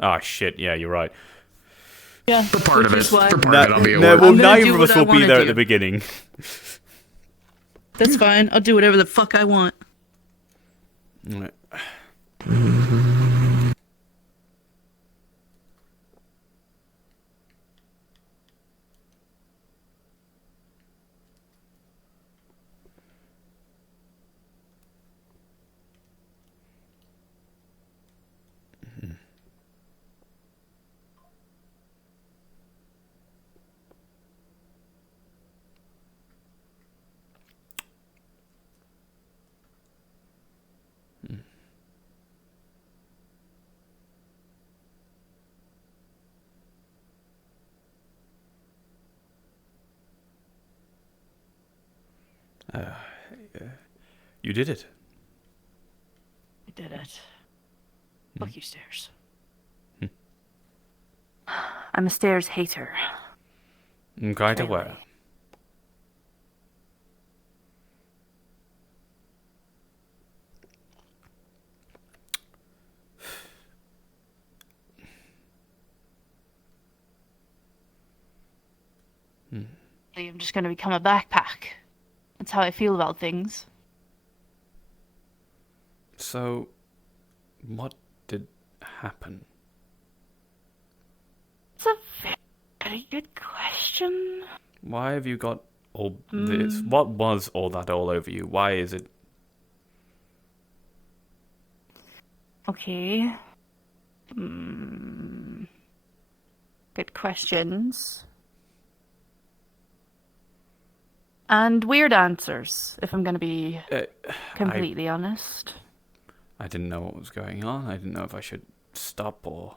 Ah, shit. Yeah, you're right. Yeah, For part of it. For part of it, I'll be at No, work. well, I'm gonna neither do of what us I will be wanna there at do. the beginning. That's fine. I'll do whatever the fuck I want. Right. You did it. I did it. Fuck you, stairs. I'm a stairs hater. I'm quite Really. aware. I'm just gonna become a backpack. That's how I feel about things. So, what did happen? It's a very good question. Why have you got all this? What was all that all over you? Why is it? Okay. Good questions. And weird answers, if I'm gonna be completely honest. I didn't know what was going on. I didn't know if I should stop or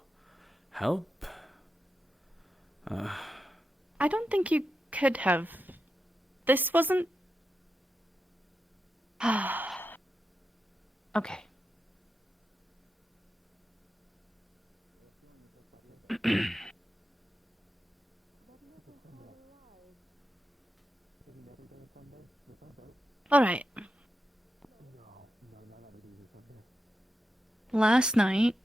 help. I don't think you could have. This wasn't. Okay. All right. Last night,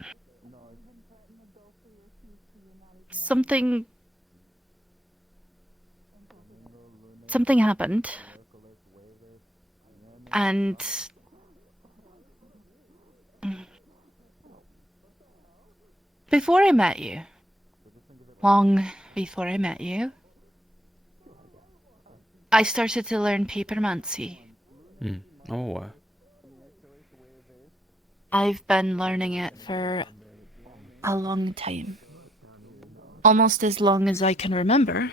something happened, and before I met you, long before I met you, I started to learn papermancy. Oh, I've been learning it for a long time. Almost as long as I can remember.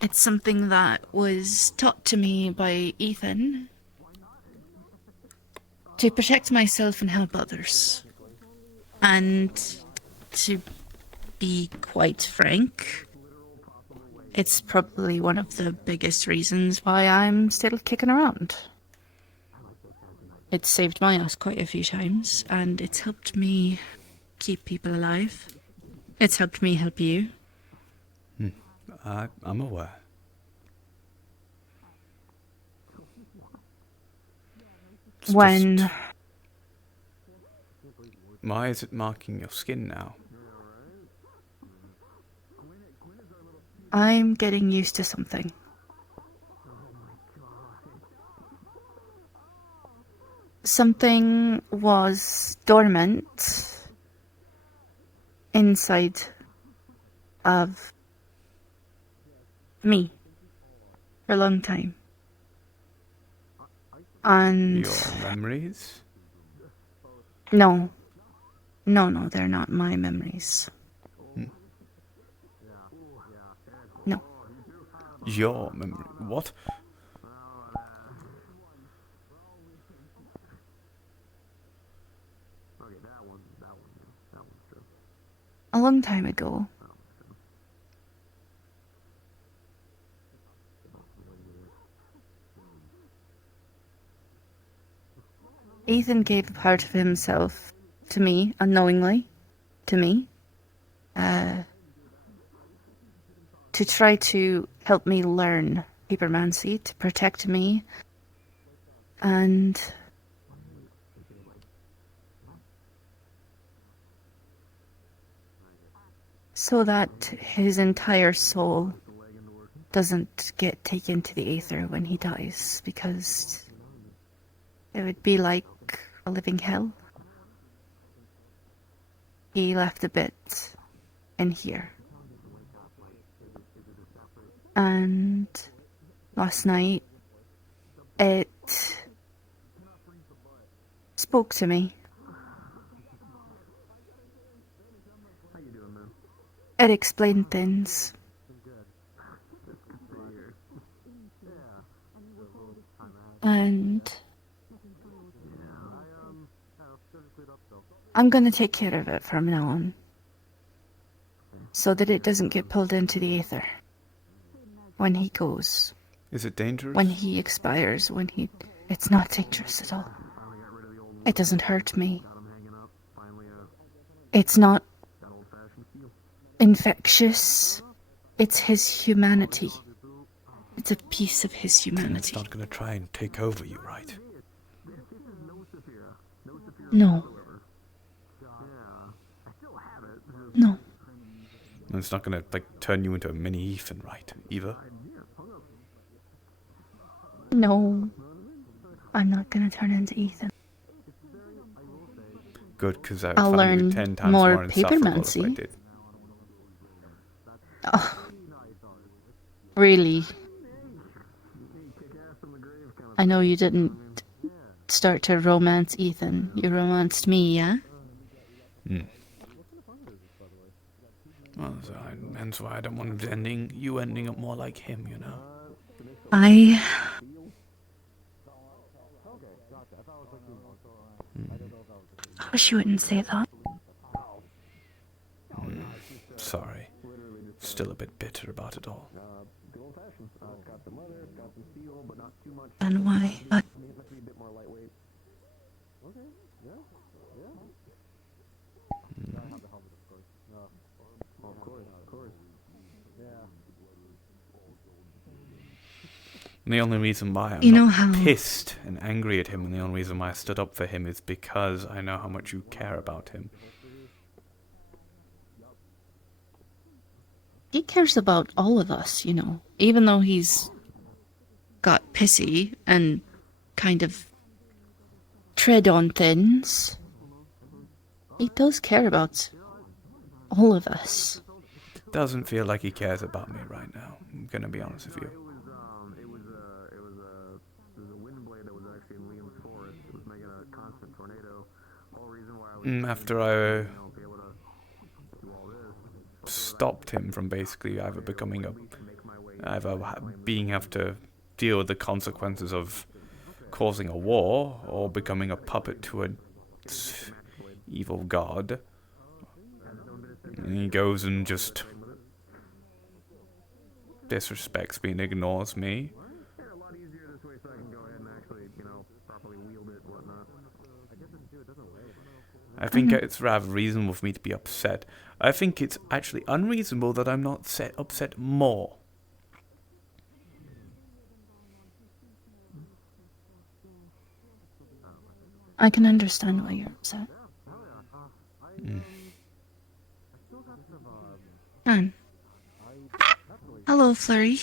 It's something that was taught to me by Ethan to protect myself and help others. And to be quite frank, it's probably one of the biggest reasons why I'm still kicking around. It's saved my ass quite a few times, and it's helped me keep people alive. It's helped me help you. I'm aware. It's When just... Why is it marking your skin now? I'm getting used to something. Something was dormant inside of me for a long time. And Your memories? no, they're not my memories. No. Your memory? What? A long time ago, Ethan gave a part of himself to me, unknowingly, to me, to try to help me learn papermancy, to protect me, and so that his entire soul doesn't get taken to the aether when he dies, because it would be like a living hell. He left a bit in here. And last night, it spoke to me. It explained things. And I'm gonna take care of it from now on, so that it doesn't get pulled into the aether when he goes. Is it dangerous? When he expires, It's not dangerous at all. It doesn't hurt me. It's not infectious. It's his humanity. It's a piece of his It's humanity. not going to try and take over you, right? No. No. And it's not going to, like, turn you into a mini Ethan, right? Either? No. I'm not gonna turn into Ethan. Good, because I would I'll find you learn 10 times more more insufferable if I papermancy. did. Oh. Really? I know you didn't start to romance Ethan. You romanced me, yeah? Well, so hence why I don't want you ending up more like him, you know? I wish you wouldn't say that. Sorry. Still a bit bitter about it all. And why? But And the only reason why You know I'm how- not pissed and angry at him, and the only reason why I stood up for him is because I know how much you care about him. he cares about all of us, you know. Even though he's got pissy and kind of tread on thins, he does care about all of us. Doesn't feel like he cares about me right now. I'm gonna be honest with you. After I stopped him from basically either have to deal with the consequences of causing a war or becoming a puppet to an evil god. And he goes and just disrespects me and ignores me. I think it's rather reasonable for me to be upset. I think it's actually unreasonable that I'm not upset more. I can understand why you're upset. Fine. Hello, Flurry.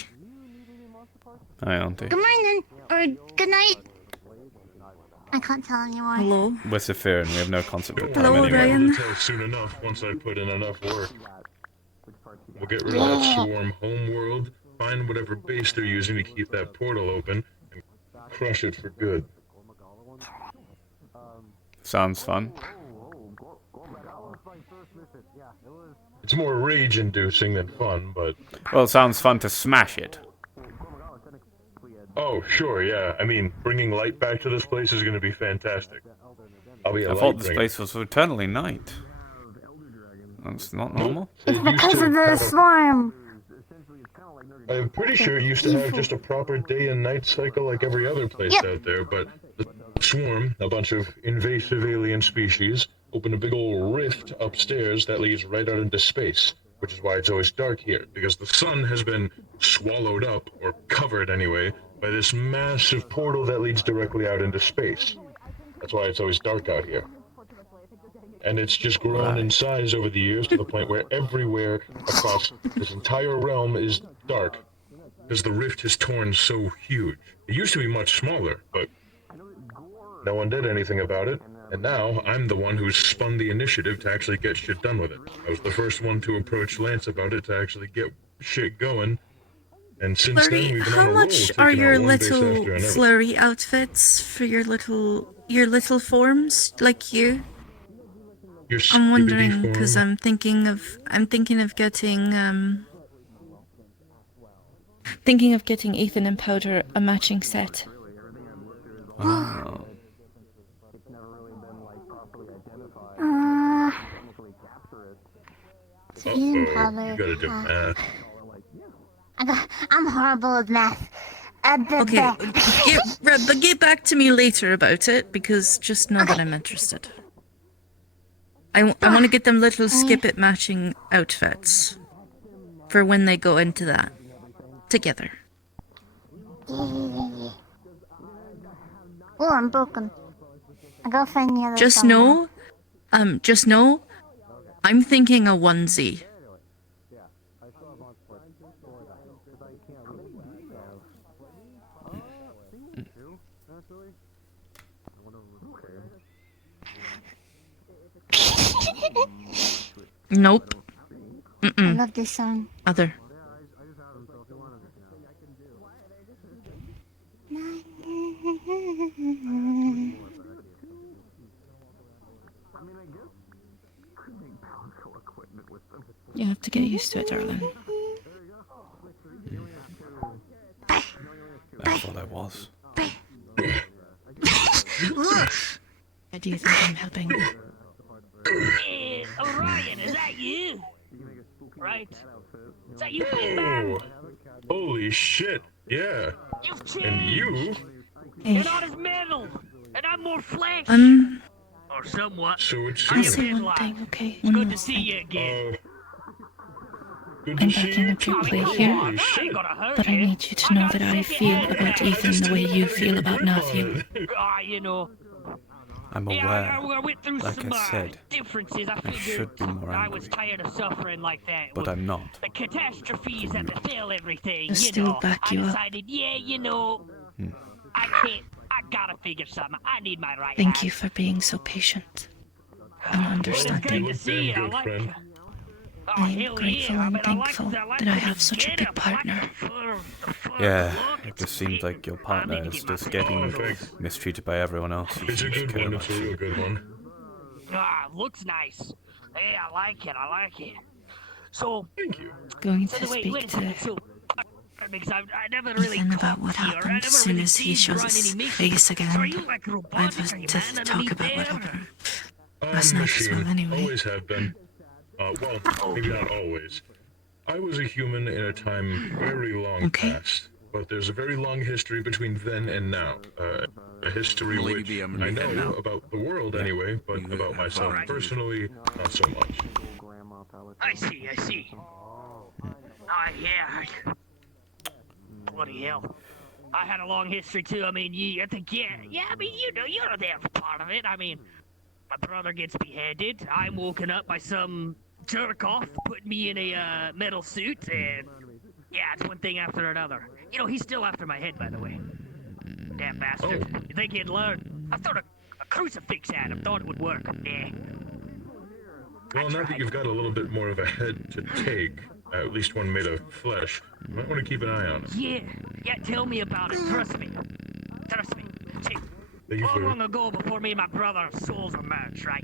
Hi, Auntie. Good morning, or good night. I can't tell anymore. Hello. We're Saphir and we have no concept of time Hello, anyway. Ryan. I'll tell soon enough once I put in enough work. We'll get rid of that swarm homeworld, find whatever base they're using to keep that portal open, and crush it for good. Sounds fun. It's more rage-inducing than fun, but... Well, it sounds fun to smash it. Oh, sure, yeah. I mean, bringing light back to this place is going to be fantastic. I'll be a I light thought this bringer. place was eternally night. That's not normal. It used Because to of the have swarm. I'm pretty sure it used to have just a proper day and night cycle like every other place Yep. out there, but the swarm, a bunch of invasive alien species, opened a big old rift upstairs that leads right out into space, which is why it's always dark here, because the sun has been swallowed up, or covered anyway, by this massive portal that leads directly out into space. That's why it's always dark out here. And it's just grown in size over the years to the point where everywhere across this entire realm is dark. Because the rift has torn so huge. It used to be much smaller, but no one did anything about it. And now I'm the one who's spun the initiative to actually get shit done with it. I was the first one to approach Lance about it to actually get shit going. And since then Flurry, we've been on how a roll, much are taking your out one base after little another. flurry outfits for your little forms, like you? Your I'm skibbity wondering because form. I'm thinking of getting Ethan and Powder a matching set. Oh. So Ethan You Powder. gotta do math. I'm horrible at math. Okay, get back to me later about it, because just know that I'm interested. I want to get them little skip it matching outfits for when they go into that together. Yeah. Oh, I'm broken. I gotta find the other Just song now. know, I'm thinking a onesie. Nope. I love this song. Other. You have to get used to it, darling. That's what I was. Do you think I'm helping? Orion, is that you? Right? Is that you, big man? Holy shit, yeah. You've changed. And you? You're not as metal, and I'm more flesh. Or somewhat. So it's I'll you. say one thing, okay? It's One good more to see thing. you again. Good I'm to see backing you up your too. play Come here, on, Holy that shit. ain't gonna hurt but I you. need you to know got that I sick feel head. about Ethan the way you feel about Matthew. You know. I'm Yeah, aware. I went through Like some I said, differences. I I figured should be more I was angry. tired of suffering like that. But With I'm not. the catastrophes that befell everything. I'll still back I you up. decided, I can't. I gotta figure something. I need my right Thank hand. you for being so patient and Well, It's you understanding. great to look see damn you. I good, like friend. you. Oh, I am hell grateful yeah. and I mean, thankful I like that I the have such a get big up. I partner. like the fur Yeah, look. it It's just seems big. like your I partner need to is get my just feet getting Oh, thanks. mistreated by everyone else. who It's a seems to good care one. about It's a real you. good one. Looks nice. Hey, I like it. I like it. So, Thank you. Going so to wait speak a second. to So, because I never really Ethan caught about what you, or I happened never as soon really as he seen you shows run his any missions. face So are again. you like I'd robotic? like Are you to man talk underneath about what there? happened last night as Machine. well, anyway. Always have been. Well, maybe not always. I was a human in a time very long Okay. past, but there's a very long history between then and now. A history Lady which B, I'm I underneath them know now. about the world anyway, but You about have myself fun. personally, not so much. I see. Yeah. Bloody hell. I had a long history too. I mean, I think, I mean, you're there for part of it. I mean, my brother gets beheaded. I'm woken up by some jerk off, putting me in a metal suit, and yeah, it's one thing after another. He's still after my head, by the way. Damn bastard. You think he'd learn? I threw a crucifix at him, thought it would work. Yeah. Well, now that you've got a little bit more of a head to take, at least one made of flesh, you might want to keep an eye on him. Yeah, tell me about it. Trust me. See, Thank you for- long ago, before me and my brother souls were merged, right?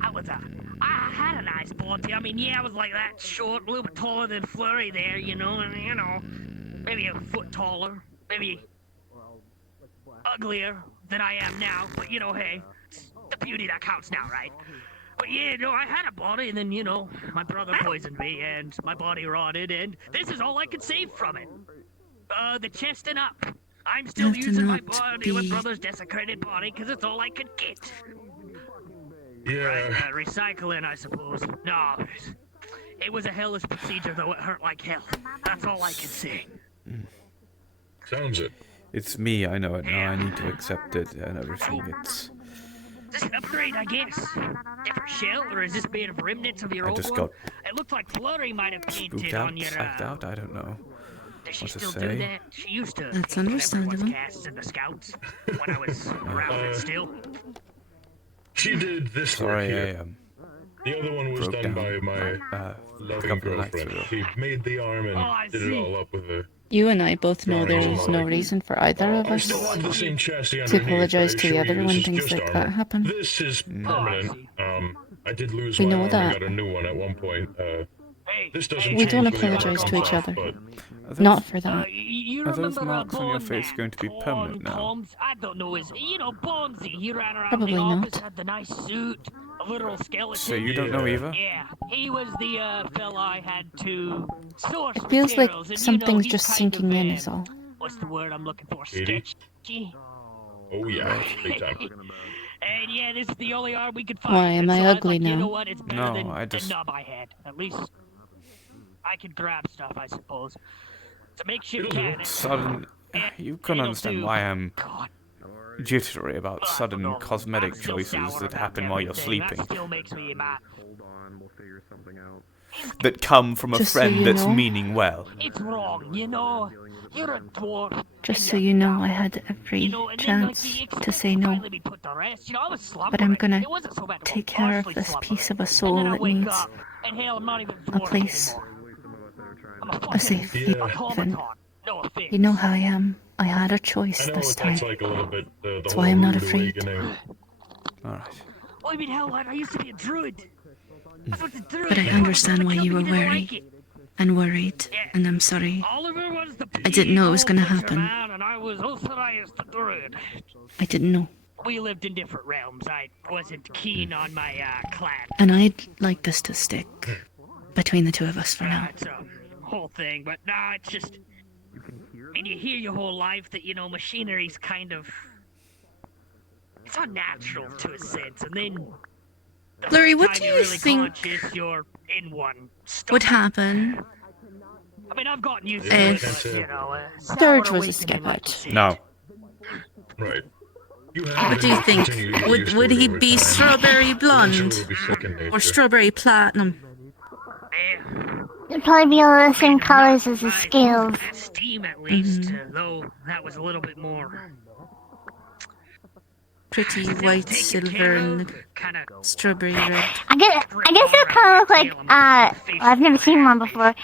I had a nice body. I mean, I was like that, short, a little bit taller than Flurry there, and maybe a foot taller, maybe uglier than I am now. But hey, it's the beauty that counts now, right? But I had a body, and then my brother poisoned me, and my body rotted, and this is all I could save from it. The chest and up. I'm still have to using my not body, my be- brother's desecrated body, because it's all I could get. Yeah, Right, recycling, I suppose. No, it was a hellish procedure, though it hurt like hell. That's all I can say. sounds it. It's me, I know it now. I need to accept it and everything. Just an upgrade, I guess. Different shell, or is this made of remnants of your I old just one? got It looked like Flurry might have spooked painted out, on your. psyched out. I don't know. Does she what to still say. do that? She used to. That's paint on everyone's understandable. casts in the scouts when I was around it still. She did this work Sorry, here. The other one was broke done down by my a loving couple of nights girlfriend. ago. She made the arm and Oh, I did it see. all up with a. You and I both know Drawings there's and no all. reason for either of I us still have the same chassis to underneath. apologize I to the assure other you, when this is things just like armor. that happen. This is Oh, I permanent. see. I did lose We my know arm that. and got a new one at one point. Hey, This doesn't We change don't when the armor apologize to comes each off, other. but Are Not those, for that. You Are those remember marks on your Bon face Man, going to be Bon permanent now? Combs? I don't know his. Bonzi. He ran around Probably the office, not. had the nice suit, a literal skeleton. So you don't know Yeah. either? Yeah, he was the fella I had to source It feels like materials, and something's he's just kind sinking of, in is all. What's the word I'm looking for? Katie? Sketchy. oh yeah, big time. And yeah, this is the only arm we could find. Why, am and I so I was ugly like, You now? know what? It's better No, than I the just- nub I had. At least I could grab stuff, I suppose. It's a makeshift It'll do. cannon. Sudden, you can It'll understand do. why I'm God. jittery about I don't sudden know. cosmetic I'm still choices sour that about happen while you're everything. sleeping. That still makes me mad. That come from a Just so friend you that's know. meaning well. It's wrong, you know. You're a dwarf. Just so you know, I had every chance to say no. But I'm gonna take care of this piece of a soul that needs a place, a safe Yeah. haven. You know how I am. I had a choice I know this what time. that's like a little bit. The That's whole why I'm not rude afraid. awakening. Alright. I mean, hell, I used to be a druid. I was a druid. But I understand why you were wary and worried, and I'm sorry. Oliver was the I didn't know it was gonna butcher happen. Man, and I was Osiris the druid. I didn't know. We lived in different realms. I wasn't keen on my clan. And I'd like this to stick between the two of us for now. It's a whole thing, but nah, it's just. I mean, you hear your whole life that, machinery's kind of. It's unnatural to a sense, and then. the Larry, what time do you're you really think conscious, you're in one. would happen? I mean, I've gotten used If- to it, Sturge sour was a awakening, like skip you No. Right. You have What and do you will think? continue to get Would used to would it he over be time. strawberry Eventually blonde it'll be second nature. or strawberry platinum? said. It'd probably be all the same colors as the scales. Steam, at least, Mhm. though that was a little bit more. Pretty still white, taken silver, care and of, kinda strawberry red. I guess it kind of look like, well, I've never seen one before.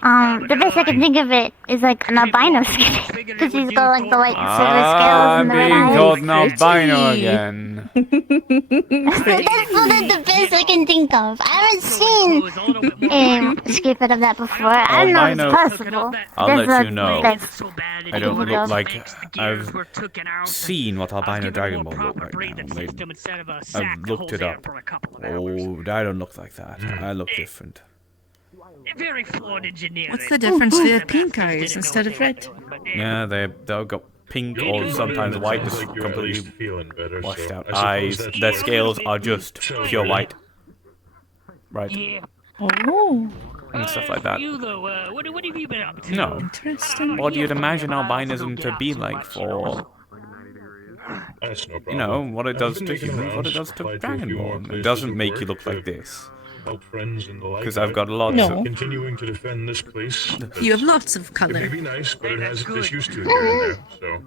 The best I can think of it is like an albino skin. Because he's got like the white silver scales and the red being eyes. called an albino Pretty. again. That's the best I can think of. I haven't seen a snippet of that before. I don't know if Albino- it's possible. I'll That's let you the know. best. I don't Look look up. like I've seen what albino Dragon Ball look right now. I've looked it up. Oh, I don't look like that. I look different. Very flawed engineering. What's the difference with pink eyes instead of red? Yeah, they'll go pink You or do sometimes look white, Sounds just like you're at least completely feeling better, washed so out I suppose eyes. that's Their good. scales are just So, pure yeah. white. Right, Yeah. Oh, and stuff like that. You though, what have you been up to? No. interesting. What you'd imagine albinism to be like for, That's no problem. you know, what it I've does been to making humans, what it rounds, does to applied to a few more Dragonborn. It places doesn't of make you work look like to this. help friends and the like. Because I've got lots No. of... Continuing to defend this place. You have lots of It may color. be nice, but it has its Good. issues too here and there. So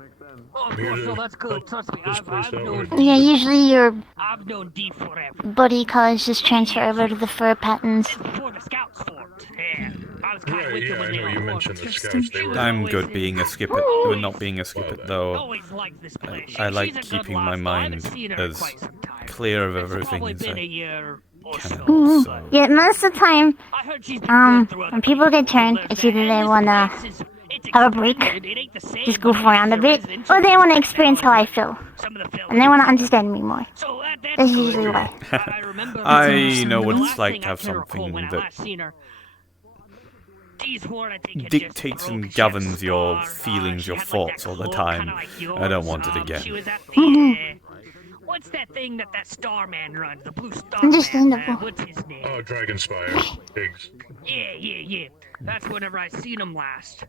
Oh, here to so that's good. help Trust me, this I've place out known. with- Yeah, usually your I've known D forever. body colors just transfer over to the fur patterns. Before the scouts formed. Yeah. I was kind of Right, with yeah, them when I they know were you formed. mentioned the scouts. They were. I'm good being a skipper, well, not being a skipper, though. Always liked this place. I like She's a good keeping my lass, though. I haven't mind seen her in as quite some time. clear of It's everything probably as been a I year or can. so. Mhm. So, Yeah, most of the time, I heard she's been good throughout when the people years. get turned, There's it's that. either And they this wanna place it's have a break, expanded. It ain't the same, just goof but around a there bit, is or they interest. want to experience how I feel, Some of the fellas- and they want to understand me more. So that's That's good. usually why. I remember I know what the it's last like thing to I have can recall something when I that last seen her. D's horn, I think, had just dictates broke. and She had governs your scars. feelings, She your had, like, thoughts that all the cloak, time. kinda like I don't yours. want it again. She was at the, what's that thing that Starman runs? The Blue Starman. Understandable. What's his name? Oh, Dragonspire. Pigs. Yeah. That's whenever I seen him last.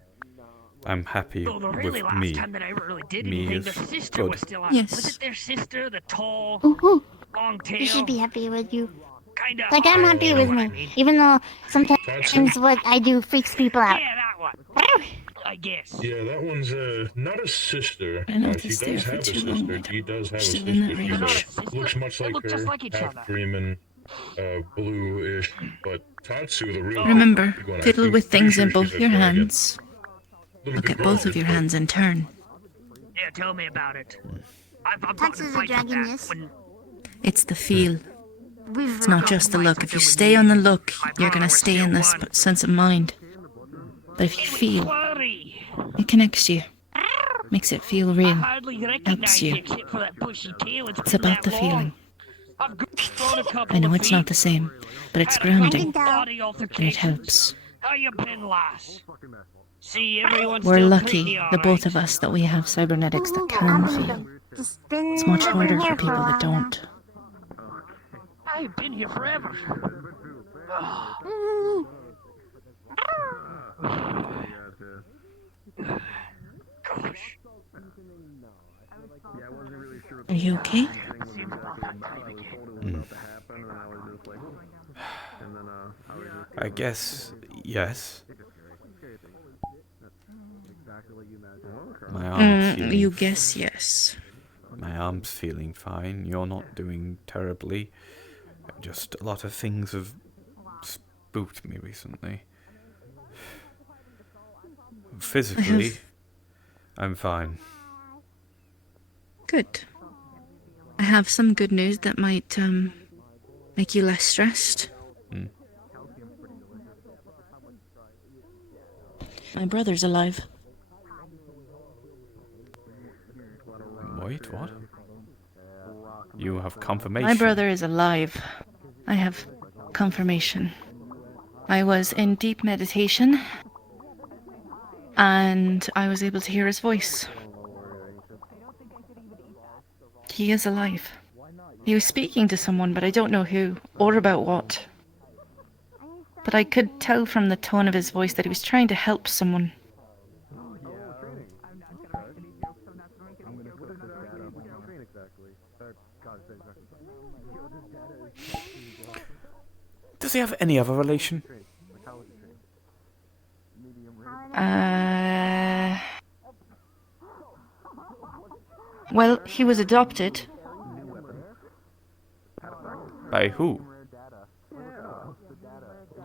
I'm happy Well, the really with last me. time that I ever really did Me anything, is their sister good. was still on. Yes. Was it their sister, the tall, Ooh, long you should tail, be happy with you. kinda Like, I'm hot? happy You know with what I me. mean? Even though sometimes Tatsu? what I do freaks people out. Yeah, that one. I guess. Yeah, that one's not a sister. I She noticed there does for have a too long. sister. He does have a Still in that sister. They're not a range. sister. Looks much They like look her, just like each half other. Freeman, bluish. But Tatsu, the real Remember, big one, I fiddle think, with pretty things sure in she's both a your dragon. hands. Little Look bit at both of bald, your but hands in turn. Yeah, tell me about it. I've gotten Tatsu's in a fights with dragon, that yes. when It's the feel. We've It's not just the look. If you stay on the look, you're gonna stay in this sense of mind. But if you feel, Flurry. it connects you. Makes it feel I real. hardly recognize you. you except for that bushy tail. It's It's been about that the long. feeling. I've grown a couple I know of it's not the feet. same, but it's Had a couple grounding, body and it altercations. helps. How you been, lass? See, everyone's We're still lucky, treating you the both alright. of us, that we have cybernetics that can feel. Just been It's much living harder here for for a people that while now. don't. I've been here forever. Gosh. Are you okay? Seems about that time again. I guess yes. My arm's feeling You guess yes. My arm's feeling fine. You're not doing terribly. Just a lot of things have spooked me recently. Physically, I'm fine. Good. I have some good news that might make you less stressed. Hmm. My brother's alive. Wait, what? You have confirmation. My brother is alive. I have confirmation. I was in deep meditation, and I was able to hear his voice. He is alive. He was speaking to someone, but I don't know who, or about what. But I could tell from the tone of his voice that he was trying to help someone. Does he have any other relation? Well, he was adopted. By who?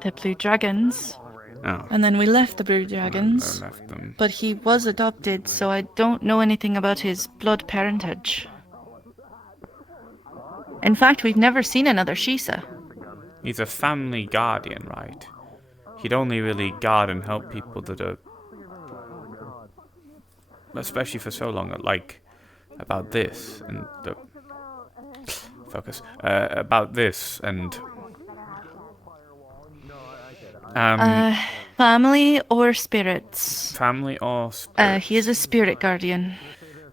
The Blue Dragons. Oh, And then we left the Blue I Dragons. left them. But he was adopted, so I don't know anything about his blood parentage. In fact, we've never seen another Shisa. He's a family guardian, right? He'd only really guard and help people that are... Especially for so long, like... About this, and the... Focus. About this, and... Family or spirits? Family or spirit? He is a spirit guardian.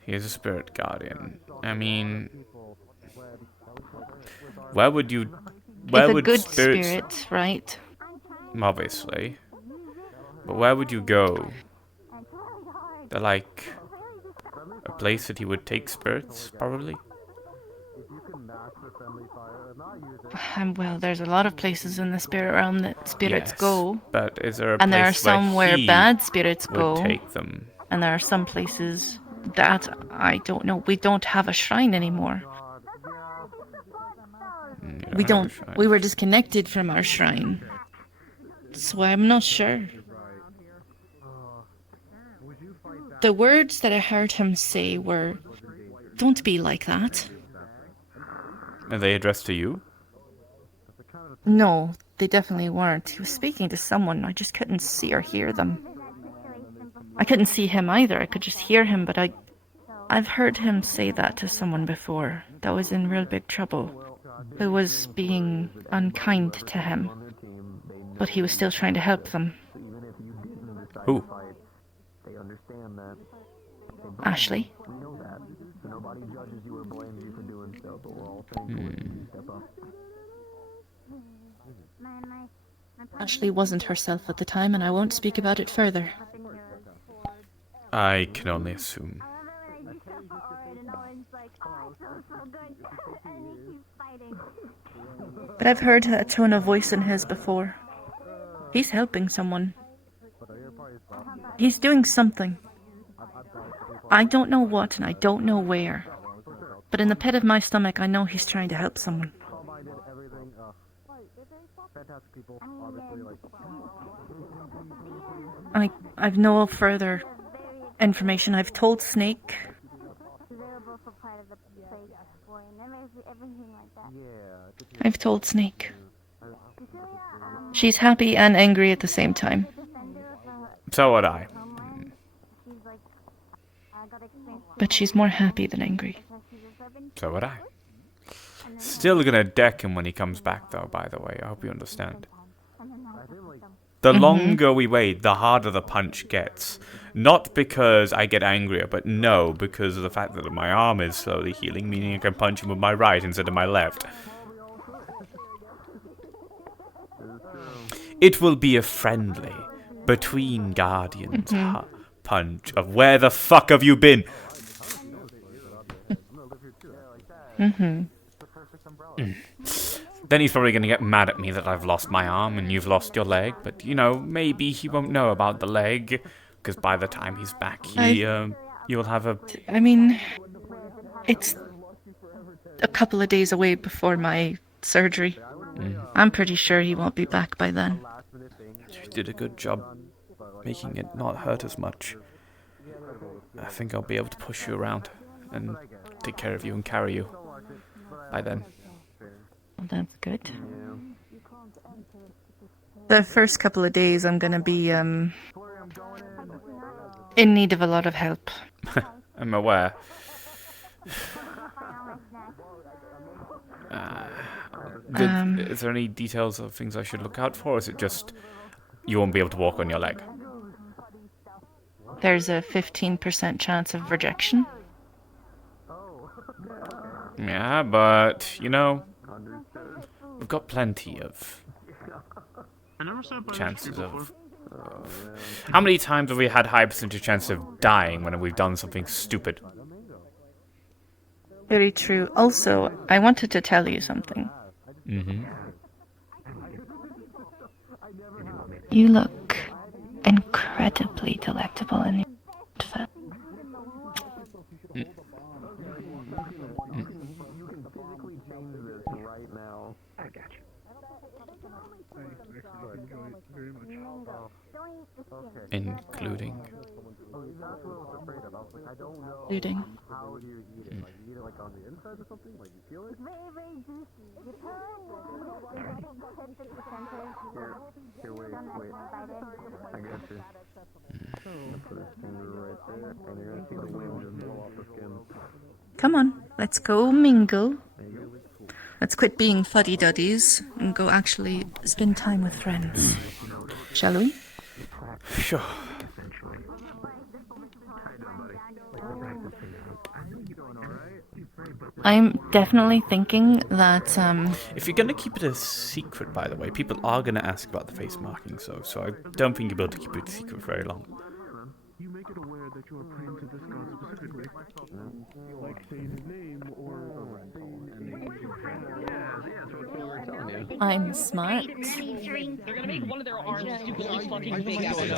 He is a spirit guardian. I mean... Where would you... Where If a would good spirits... spirit, right? Obviously. But where would you go? They're like... A place that he would take spirits, probably? Well, there's a lot of places in the spirit realm that spirits Yes, go. but is there a And there are place where some where he bad spirits would go. take them? And there are some places that I don't know. We don't have a shrine anymore. You We have a don't. shrine. We were disconnected from our shrine. So I'm not sure. The words that I heard him say were, "Don't be like that." Are they addressed to you? No, they definitely weren't. He was speaking to someone. I just couldn't see or hear them. I couldn't see him either. I could just hear him, but I've heard him say that to someone before that was in real big trouble, who was being unkind to him, but he was still trying to help them. Who? Ashley. Ashley wasn't herself at the time, and I won't speak about it further. I can only assume. But I've heard that tone of voice in his before. He's helping someone. He's doing something. I don't know what and I don't know where. But in the pit of my stomach, I know he's trying to help someone. I've no further information. I've told Snake. I've told Snake. She's happy and angry at the same time. So would I. But she's more happy than angry. So would I. Still gonna deck him when he comes back, though, by the way. I hope you understand. The longer we wait, the harder the punch gets. Not because I get angrier, but no, because of the fact that my arm is slowly healing, meaning I can punch him with my right instead of my left. It will be a friendly, between guardians punch of where the fuck have you been? Then he's probably going to get mad at me that I've lost my arm and you've lost your leg, but, you know, maybe he won't know about the leg, because by the time he's back, you'll have a... I mean, it's a couple of days away before my surgery. I'm pretty sure he won't be back by then. You did a good job making it not hurt as much. I think I'll be able to push you around and take care of you and carry you by then. Well, that's good. The first couple of days I'm gonna be in need of a lot of help. I'm aware. Is there any details of things I should look out for, or is it just you won't be able to walk on your leg? There's a 15% chance of rejection. Yeah, but, you know, we've got plenty of chances of... How many times have we had high percentage chance of dying when we've done something stupid? Very true. Also, I wanted to tell you something. You look incredibly delectable in your outfit. Including? Including. Come on, let's go mingle. Let's quit being fuddy-duddies and go actually spend time with friends. Shall we? Sure. I'm definitely thinking that, If you're going to keep it a secret, by the way, people are going to ask about the face marking, so I don't think you'll be able to keep it a secret for very long. You make it aware that you are praying to this god specifically. Like saying his name or I'm smart. They're gonna make one of their arms stupidly fucking big out of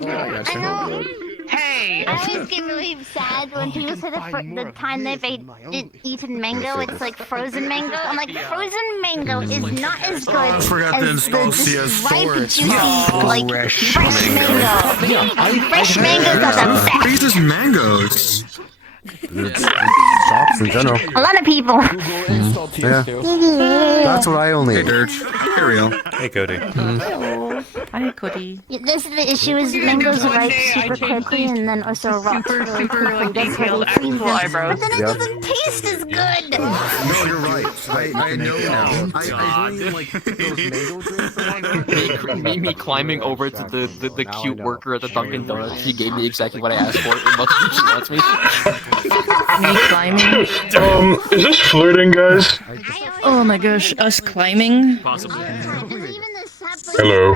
I know. Hey! I always get really sad when people say the time they've eaten mango, it's like frozen mango. I'm like, frozen mango is not as good as the just ripe, juicy, like, fresh mango. Fresh mangoes are the best. Freezes mangoes. It's shops in general. A lot of people. Yeah. That's what I only ate. Here we go. Hey, Cody. Hi, Cody. Yeah, this is the issue is mangoes ripe super quickly and then also rot really quickly. That's why they freeze them. But then it doesn't taste as good. No, you're right. I know now. I really like those mango drinks. Me climbing over to the cute worker at the Dunkin' Donuts. He gave me exactly what I asked for. As much as she wants me. Me climbing. Is this flirting, guys? Oh my gosh, us climbing? Possibly. Even the sap Hello.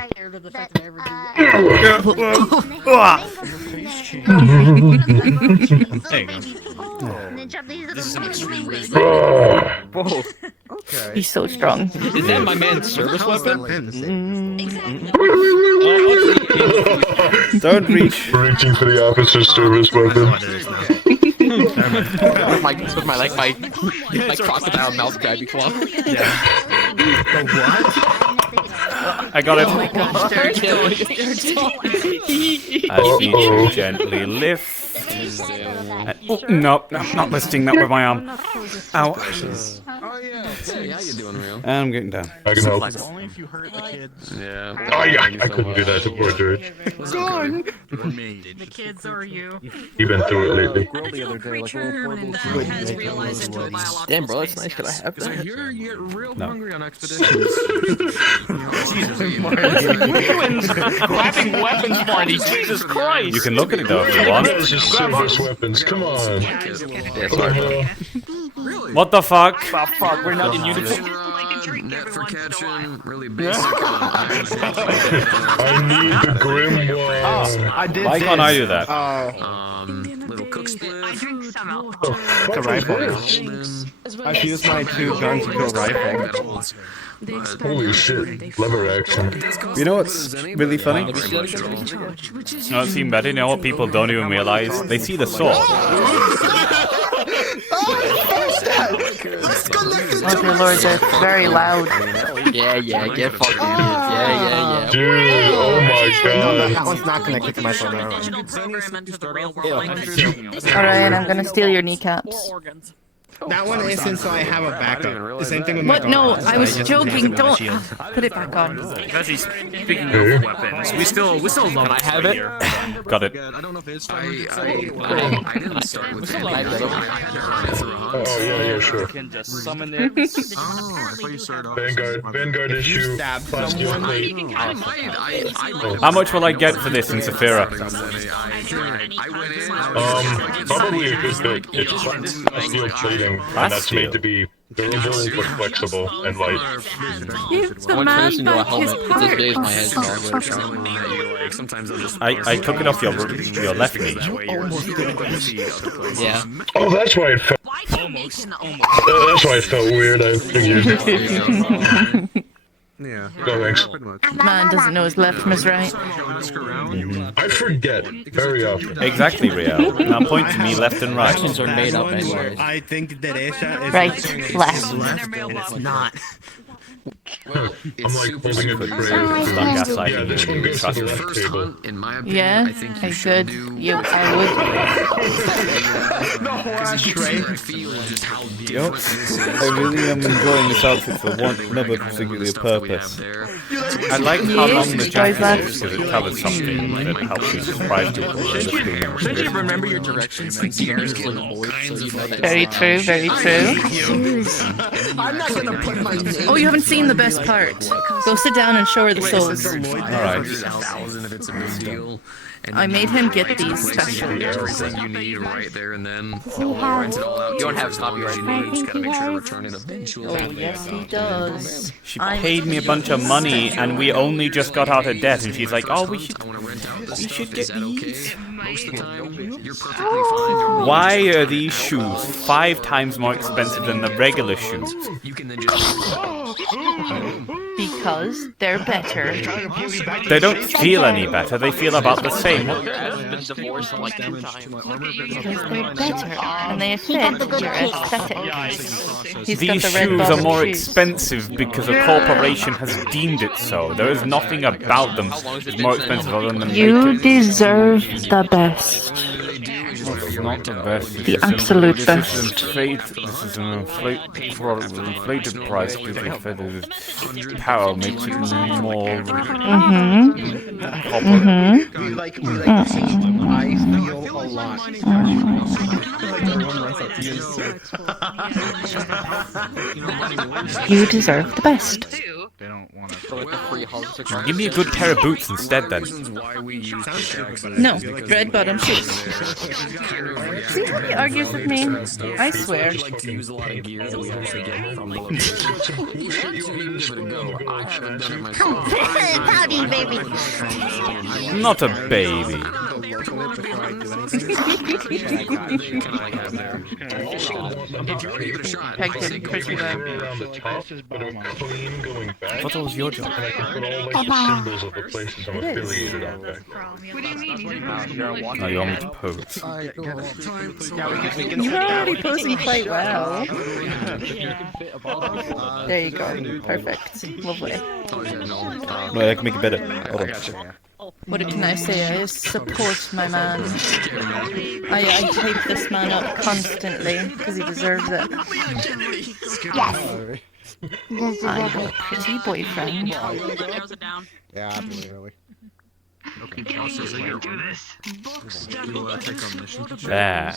This is an extreme risk. Whoa. Okay. He's so strong. Is that my man's service weapon? Don't reach. Reaching for the officer's service weapon. with my like my crocodile mouth grabby claw. I got it. Oh my gosh, As you gently lift. Oh, no, I'm not lifting that with my arm. Ow. Hey, how you doing, Real? I'm getting down. I can help. Only if you hurt the kids. Yeah. Oh, yeah, I couldn't do that to poor George. The kids or you. You've been through it lately. The other day, like a has realized into a biological Damn, bro, that's nice. Could I have that? You're real No. hungry on expeditions. Weapons! Grabbing weapons, Marty! Jesus Christ! You can look at it though if you want. Those are service weapons, come on. Yeah, sorry. What the fuck? Oh, fuck, we're not in uniform. Net for catching, really basic. I need the grim one. I did. Why can't I do that? Little cook split. I drink some out. The rifle. I've used my 2 guns to a rifle. Holy shit, lever action. You know what's really funny? No, it's even better. You know what people don't even realize? They see the sword. Oh dear lord, that's very loud. Yeah, get fucked, idiot. Yeah. Dude, oh my god. That one's not connected to my phone. Alright, I'm gonna steal your kneecaps. That one isn't, so I have a backup. The same thing with my What? No, I was joking. Don't put it back on. Actually, speaking of weapons, we still love. Can I have it? Got it. I don't know if it's I didn't start with it. I had to run it through a hunt. Oh, yeah, sure. Can just summon it. Oh, I thought you started off. Vanguard issue. Plus steel plate. How much will I get for this in Saphira? Probably a good bit. It's steel plating, and that's made to be durable but flexible and light. Give the I went man to into a back his helmet. This day is my head. I took it off your left knee. Yeah. Oh, that's why it felt. That's why it felt weird. I figured. Yeah. Go, thanks. Man doesn't know his left from his right. I forget very often. Exactly, Rio. Now point to me left and right. Actions are made up anyway. I think that is Right, left. It's not. I'm like holding a tray. Stop gaslighting Yeah, this one goes to the left table. In my opinion, Yeah, I think I you should. I would. Yup. I really am enjoying this outfit for another particular purpose. I like how long the jacket is because it covers something that helps you surprise people. Should you remember your directions since you use like a board so you know that Very true, very true. I'm not gonna put my name. Oh, you haven't seen the best part. Go sit down and show her the souls. Alright. I made him get these special. Everything you need right there and then. Rent it all out. You don't have copyright. You just gotta make sure to return it eventually. Oh, yes, he does. She paid me a bunch of money and we only just got out of debt and she's like, oh, we should get these. Most of the time, you're perfectly fine. Why are these shoes 5 times more expensive than the regular shoes? You can then just. Because they're better. They don't feel any better, they feel about the same. Your ass has been divorced like 2 times. Because they're better. And they fit your aesthetic. He's got These the red shoes are bottom more shoes. expensive because a corporation has deemed it so. There is nothing about them that's more expensive other than You make deserve the best. It's not the best. The absolute This is an inflated product with inflated price because they fed it power makes it more I feel a lot. You deserve the best. They don't want Give me a good pair of boots instead then. No, red bottom shoes. See how he argues with me? I swear. Baby, baby. I'm not a baby. Pegged him pretty low. around the top, but are clean going back. I thought that was your job. And I can put all like the symbols of the places I'm affiliated on back there. What do you mean? No, you want me to pose. You were already posing quite well. There you go. Perfect. Lovely. Wait, I can make it better. Hold on. What can I say? I support my man. I hype this man up constantly because he deserves it. Yes. I have a pretty boyfriend. Yeah, absolutely. There.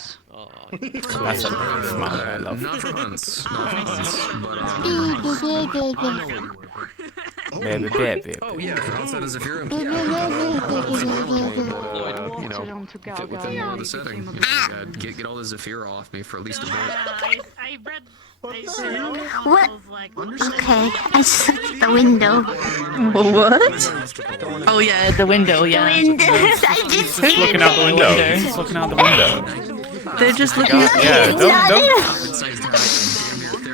That's a smile I love. Not for once. Not for once. But, Baby. oh, yeah, outside of Zephyr, fit within more of the setting. You know, get all the Zephyr off me for at least a bit. I read. What? Okay, I just looked at the window. What? Oh yeah, the window, yeah. The window. I just Just looking out the window. Just looking out the window. They're just looking at Yeah, don't.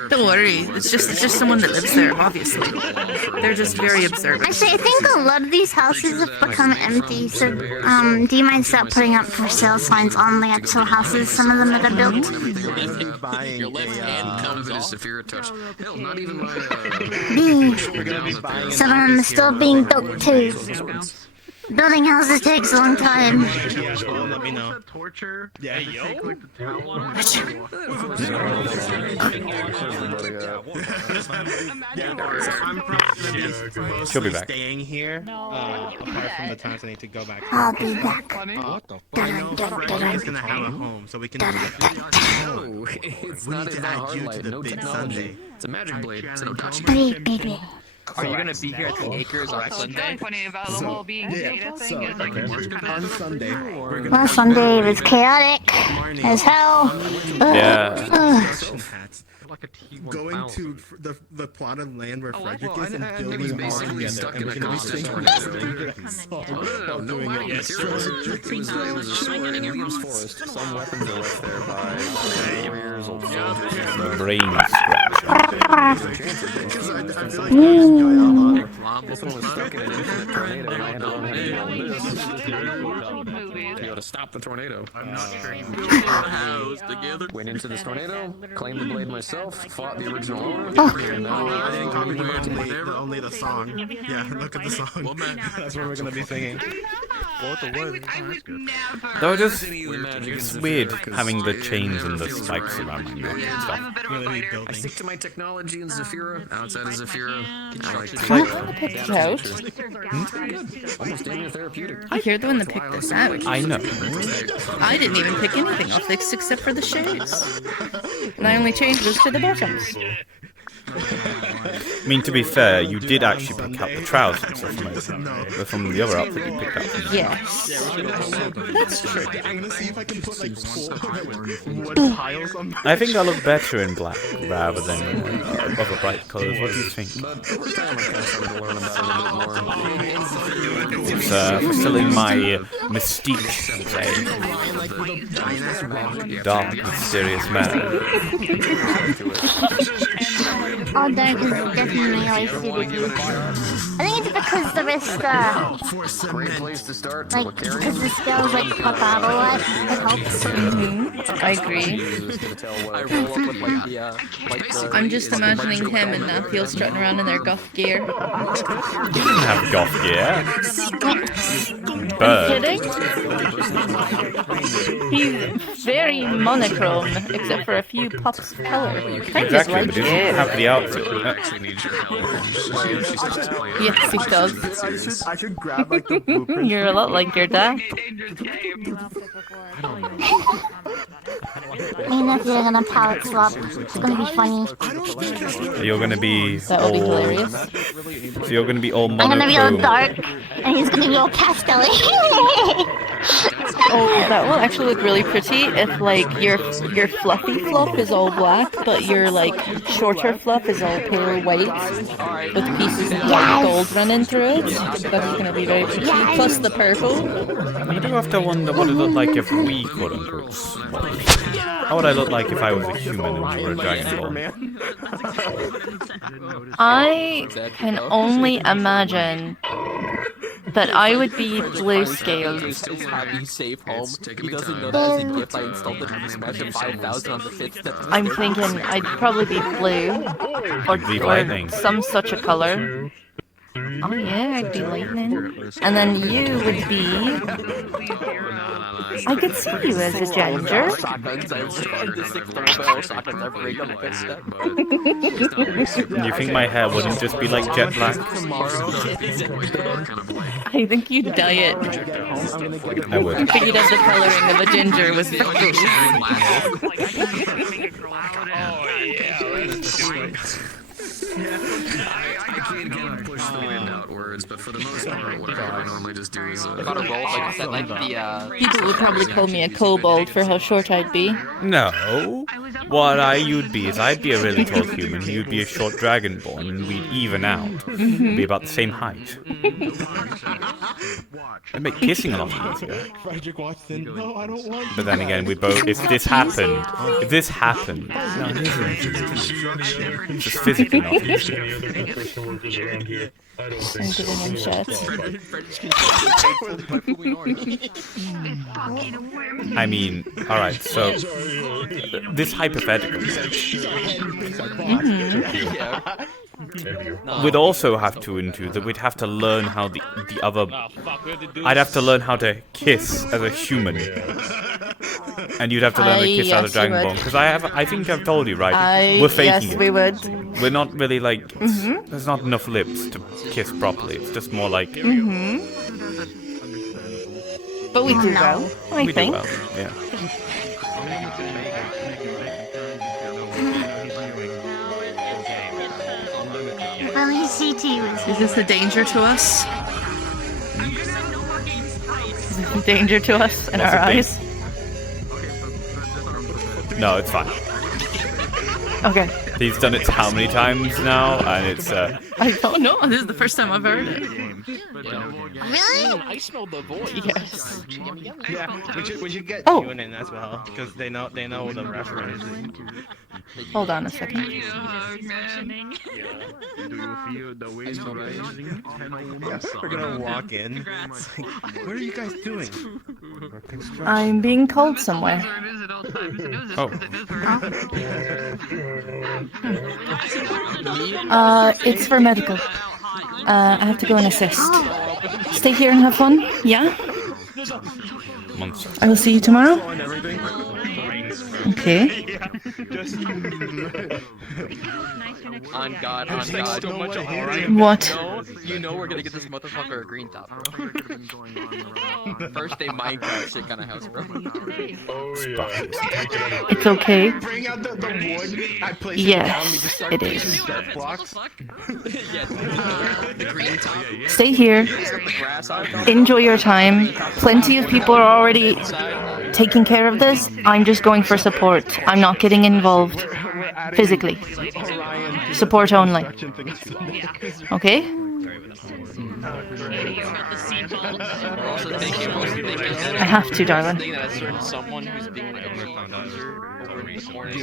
Don't worry, it's just someone that lives there, obviously. They're just very observant. Actually, I think a lot of these houses have become empty, so do you mind stop putting up for sale signs on the actual houses, some of them that are built? Your left hand comes off. Zephyr touch. Hell, not even my. Some of them are still being built too. Building houses takes a long time. Let me know. Torture. Yeah, yo. She'll be back. Staying here, apart from the times I need to go back. I'll be back. What the fuck? Is gonna have a home, so we can. No, it's not a hard light. No technology. It's a magic blade. It's an Odachi. Baby. Are you gonna be here at the Acres on Sunday? Funny about the whole being data thing. On Sunday, we're gonna Well, Sunday was chaotic as hell. Yeah. going to the plot of land where Frederick is and He's building basically stuck in a constant tornado. Oh, no materials. It was a sword in a Williams forest. Some weapons are left there by warriors, old soldiers. Brain scratch. This one was stuck in an infinite tornado, and I had to learn how to deal with this. To be able to stop the tornado. I'm not sure you built the house together. Went into this tornado, claimed the blade myself, fought the original owner, and now I didn't copy only the song. Yeah, look at the song. That's what we're gonna be singing. Though it's weird having the chains and the spikes around my neck and stuff. I stick to my technology in Zephyra. Outside of Zephyra, I like to pick this out. Almost damn near therapeutic. You're the one that picked this out. I know. I didn't even pick anything off this except for the shades. And I only changed this to the bottoms. I mean, to be fair, you did actually pick up the trousers from the other outfit you picked up. Yes. That's true. I'm gonna see if I can put like wood piles on. I think I look better in black rather than other bright colours. What do you think? It's fulfilling my mystique, say. Dark, mysterious man. All dark is definitely always suited you. I think it's because the wrist, Great place to start. like, because the scales like pop out a lot, it helps. I agree. I'm just imagining him and Nathiel strutting around in their goth gear. You didn't have goth gear. Bird. Kidding? He's very monochrome, except for a few pops of color. Kind of Exactly, like but he didn't have the outfit. Yes, he does. I should grab like the blueprint. You're a lot like your dad. Me and Nephew are gonna palette swap. It's gonna be funny. You're gonna be That will be all. hilarious. So you're gonna be all I'm gonna be all monochrome. dark, and he's gonna be all pastel. Oh, that will actually look really pretty if like your fluffy fluff is all black, but your like shorter fluff is all pale white with pieces of like gold running through it. That's gonna be very pretty. Plus the purple. You do have to wonder what it looked like if we quote unquote swallowed. How would I look like if I was a human and you were a Dragon Ball? I can only imagine that I would be blue scaled. Happy safe home. He doesn't know that as a gift I installed it in Smash of 5,000 on the 5th. I'm thinking I'd probably be blue or some such a color. Oh yeah, I'd be lightning. And then you would be... I could see you as a ginger. You think my hair wouldn't just be like jet black? I think you'd dye it. I would. I think you'd have the coloring of a ginger with I can't push the wind outwards, but for the most part, what I normally just do is People would probably call me a kobold for how short I'd be. No. You'd be is I'd be a really tall human, you'd be a short dragonborn, and we'd even out. We'd be about the same height. It'd make kissing a lot easier. No, I don't want But then again, if this happened, just physically not easy. I'm giving him shit. I mean, alright, so this hypothetical we'd also have to into that we'd have to learn how the other I'd have to learn how to kiss as a human. And you'd have to learn to kiss as a Dragonborn. Because I think I've told you, right? We're faking yes, it. we would. We're not really like there's not enough lips to kiss properly. It's just more like But we do well, I think. do well, yeah. Is this a danger to us? Danger to us in our eyes? No, it's fine. Okay. He's done it how many times now, and it's I don't know. This is the first time I've heard it. Really? I smelled the voice. Yes. Yeah, we should get Oh. you in as well, because they know the reference. Hold on a second. Do you feel the wind rising? We're gonna walk in. It's like, what are you guys doing? I'm being called somewhere. oh. It's for medical. I have to go and assist. Stay here and have fun, yeah? Monster. I will see you tomorrow. Okay. On God. What? You know we're gonna get this motherfucker a green top, bro. First day Minecraft shit kind of house, bro. It's okay. Bring out the wood. I place Yes, it is. blocks. The green top. Stay here. Enjoy your time. Plenty of people are already taking care of this. I'm just going for support. I'm not getting involved physically. Support only. Okay? I have to, darling.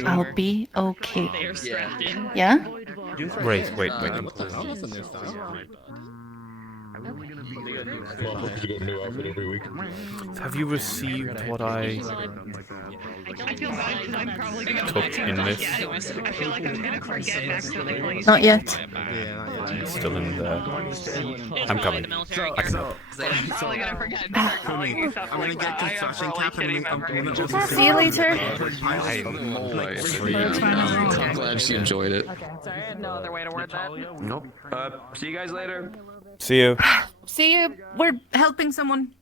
I'll be okay. Yeah? Wait. Have you received what I took in this? Not yet. It's still in there. I'm coming. I'm gonna get construction cap and I'm gonna also See you later. I'm glad she enjoyed it. Sorry, no other way to word that. Nope. See you guys later. See you. See you. We're helping someone.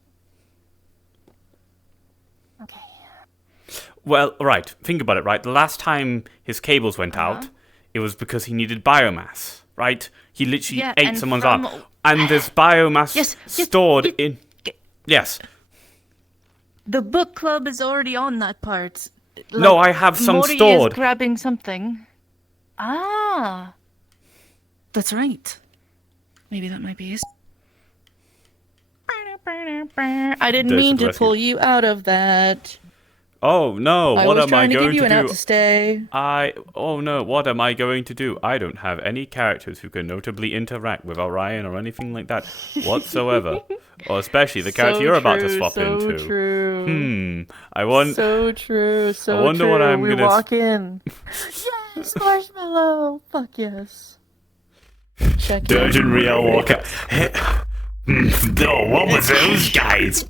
Well, right. Think about it, right? The last time his cables went out, it was because he needed biomass, right? He literally ate someone's arm. and there's biomass stored in. Yes. The book club is already on that part. No, I have some Mori stored. is grabbing something. Ah. That's right. Maybe that might be his. I didn't mean to pull you out of that. Oh no, what am I going to do? I was trying to give you an out to stay. Oh no, what am I going to do? I don't have any characters who can notably interact with Orion or anything like that whatsoever. Or especially the character you're about to swap into. So true. So true. I wonder what I'm we gonna walk in. Yes, marshmallow. Fuck yes. Check Dungeon Real Walker. No, what was those guys?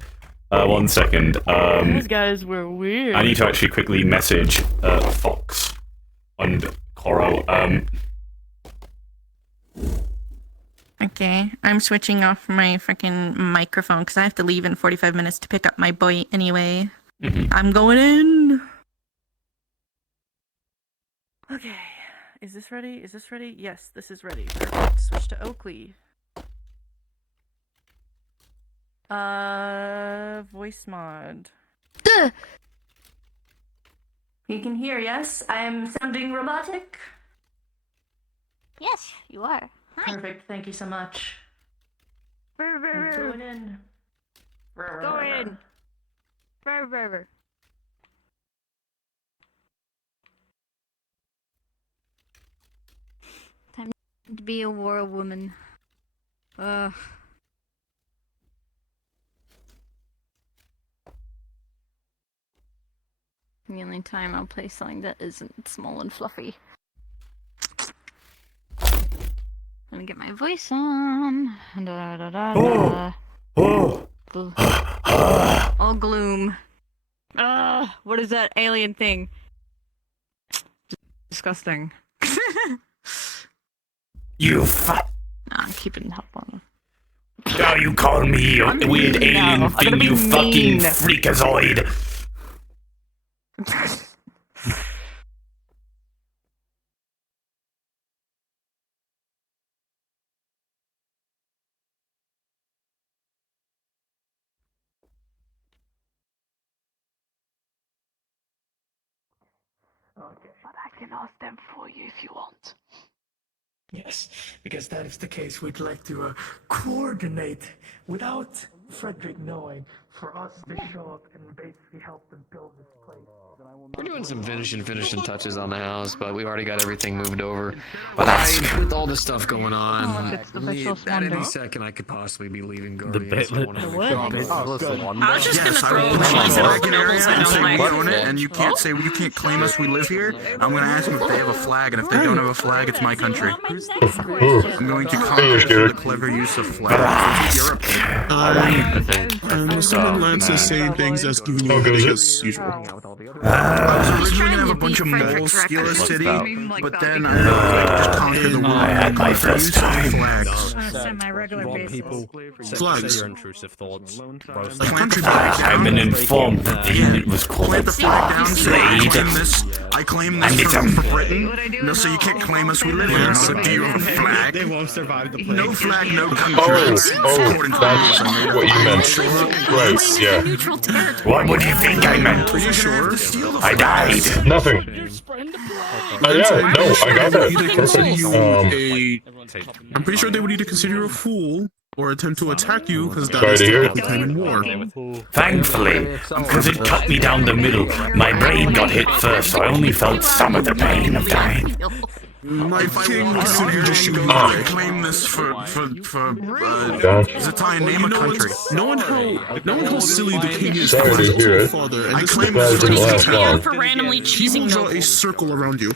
1 second. Those guys were weird. I need to actually quickly message Fox and Coro. Okay, I'm switching off my freaking microphone because I have to leave in 45 minutes to pick up my boy anyway. I'm going in. Okay, is this ready? Yes, this is ready. Perfect. Switch to Oakley. Voice mod. Duh. You can hear, yes? I'm sounding robotic? Yes, you are. Hi. Perfect, thank you so much. Brr, brr, I'm brr. going in. Go in. Brr, brr, brr. Time to be a war woman. The only time I'll play something that isn't small and fluffy. Let me get my voice on. Da, da, da, da. All gloom. What is that alien thing? Disgusting. You fuck. Nah, I'm keeping help on. Now you call me a weird alien thing, you fucking freakazoid. Okay. But I can ask them for you if you want. Yes, because that is the case. We'd like to coordinate without Frederick knowing for us to show up and basically help them build this place. We're doing some finishing touches on the house, but we already got everything moved over. But with all this stuff going on, at any second I could possibly be leaving Guardians. I was just gonna throw and you can't say you can't claim us. We live here. I'm gonna ask them if they have a flag, and if they don't have a flag, it's my country. I'm going to conquer through the clever use of flags. Europe. I'm assuming Lance is saying things that's giving you a headache as usual. I was originally gonna have a bunch of moles steal a city, but then I realized I could just conquer the world. I had my first time. Flags. I've been informed that the unit was called Plant the flag down, say I claim this for Britain. No, so you can't claim us, we live here. So do you have a flag? They won't survive the plague. No flag, no country. That's what you meant. Right, yeah. What would you think I meant? Pretty sure. I died. Nothing. Yeah, no, I got that. Perfect. I'm pretty sure they would either consider you a fool or attempt to attack you because that is the only time in war. Thankfully, because it cut me down the middle, my brain got hit first, so I only felt some of the pain of dying. My king was I claim this for Italian name a country. Knowing how silly the king is Sorry for his to hear own it. father, and I this claim That this didn't last long. For randomly he will choosing draw a circle around you.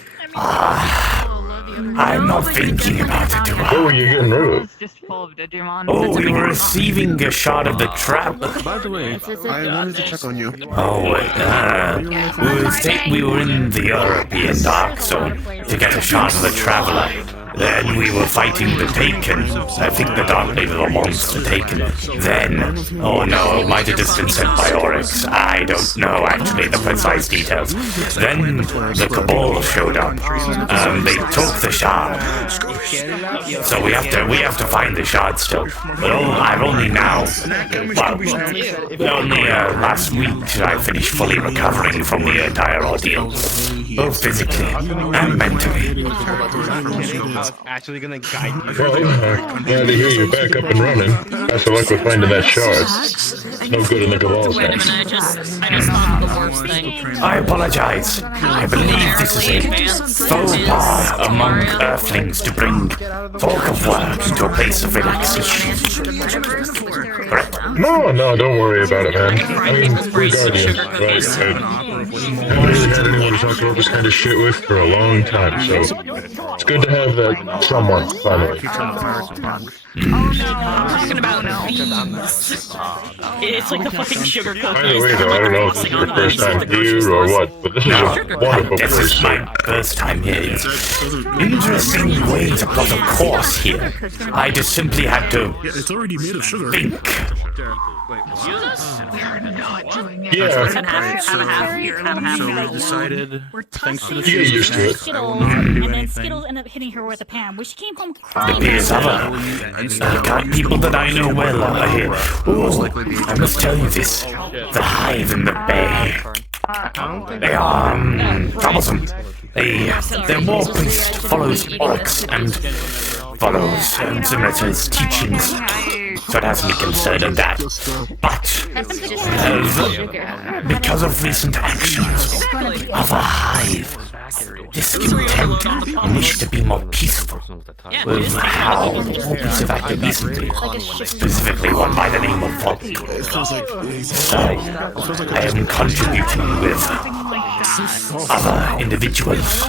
I'm not thinking about it too What hard. were you getting rid of? Oh, we were receiving a shot of the trap. By the way, I wanted to check on you. Oh, we were in the European Dark Zone to get a shot of the Traveler. Then we were fighting the Taken. I think the Dark Lady of the Monster Taken. Then, oh no, it might have just been sent by Oryx. I don't know actually the precise details. Then the Cabal showed up. They took the shard. So we have to find the shard still. But I've only now, only last week I finished fully recovering from the entire ordeal, both physically and mentally. Actually gonna guide you. Well, glad to hear you're back up and running. Best of luck with finding that shard. It's no good in the Cabal's hands. I just thought of the worst thing. I apologize. I believe this is a faux pas among Earthlings to bring folk of work into a place of relaxation. Correct. No, don't worry about it, man. I mean, we're guardians, right? I haven't really had anyone to talk about this kind of shit with for a long time, so it's good to have that someone, finally. Talking about bees. It's like the fucking sugar cookie. By the way, though, I don't know if this is your first time here or what, but this is a wonderful place. This is my first time here. Interesting way to plot a course here. I just simply had to think. Yeah. So we decided, thanks to the You get used to it. Skittles, and then Skittles ended up hitting her with a pan, which she came home crying. There's other people that I know well are here. Oh, I must tell you this. The hive in the bay. They are troublesome. Their war priest follows Oryx and follows similar to his teachings. So it has me concerned of that. But because of recent actions of a hive, discontent and wish to be more peaceful with how oppressive acted recently, specifically one by the name of Volk. So I am contributing with other individuals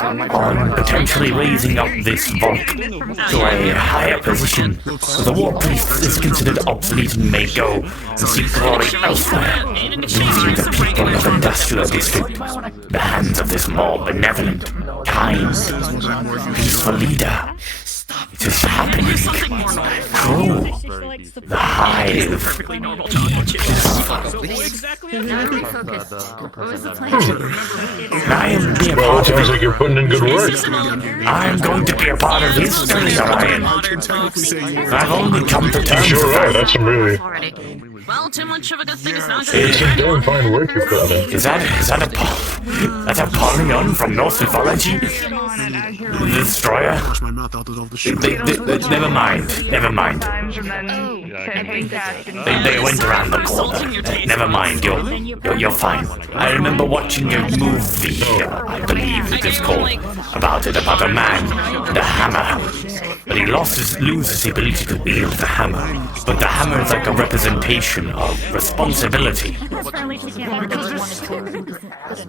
on potentially raising up this Volk to a higher position. The war priest is considered obsolete and may go and seek glory elsewhere, leaving the people of the industrial district in the hands of this more benevolent, kind, peaceful leader. It is happening. True. The hive. I am being Well, it sounds like you're putting in good work. I'm going to be a part of history, Orion. I've only come to terms Sure with are. That's some really... Well, too much of a good thing is not It's some damn fine work you're putting in. Is that a Pollyon from Norse mythology? The destroyer? Never mind. They went around the corner. Never mind, you're fine. I remember watching a movie, I believe it is called, about a man and a hammer. But he loses the ability to wield the hammer. But the hammer is like a representation of responsibility.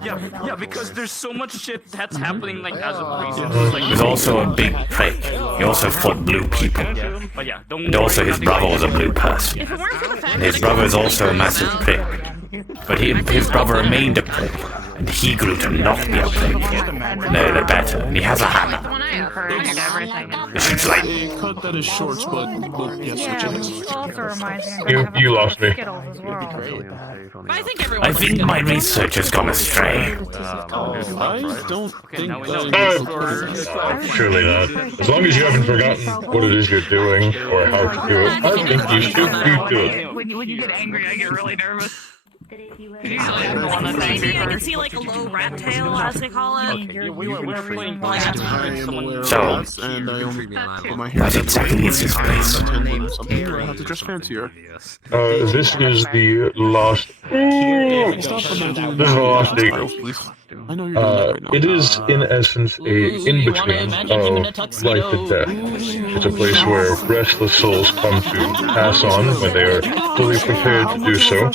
Yeah, because there's so much shit that's happening like as of recent. He was also a big prick. He also fought blue people. And also his brother was a blue person. And his brother is also a massive prick. But his brother remained a prick. And he grew to not be a prick. No, the better. And he has a hammer. It shoots lightning. Cut that as shorts, but yes, You lost me. I think my research has gone astray. I don't think Surely not. As long as you haven't forgotten what it is you're doing or how to do it, I think you should be good. When you get angry, I get really nervous. Maybe I can see like a low rat tail, as they call it. So, what exactly is this place? I have to dress fancier. This is the lost... This is the lost Eagle. It is, in essence, a in-between of life and death. It's a place where restless souls come to pass on when they are fully prepared to do so.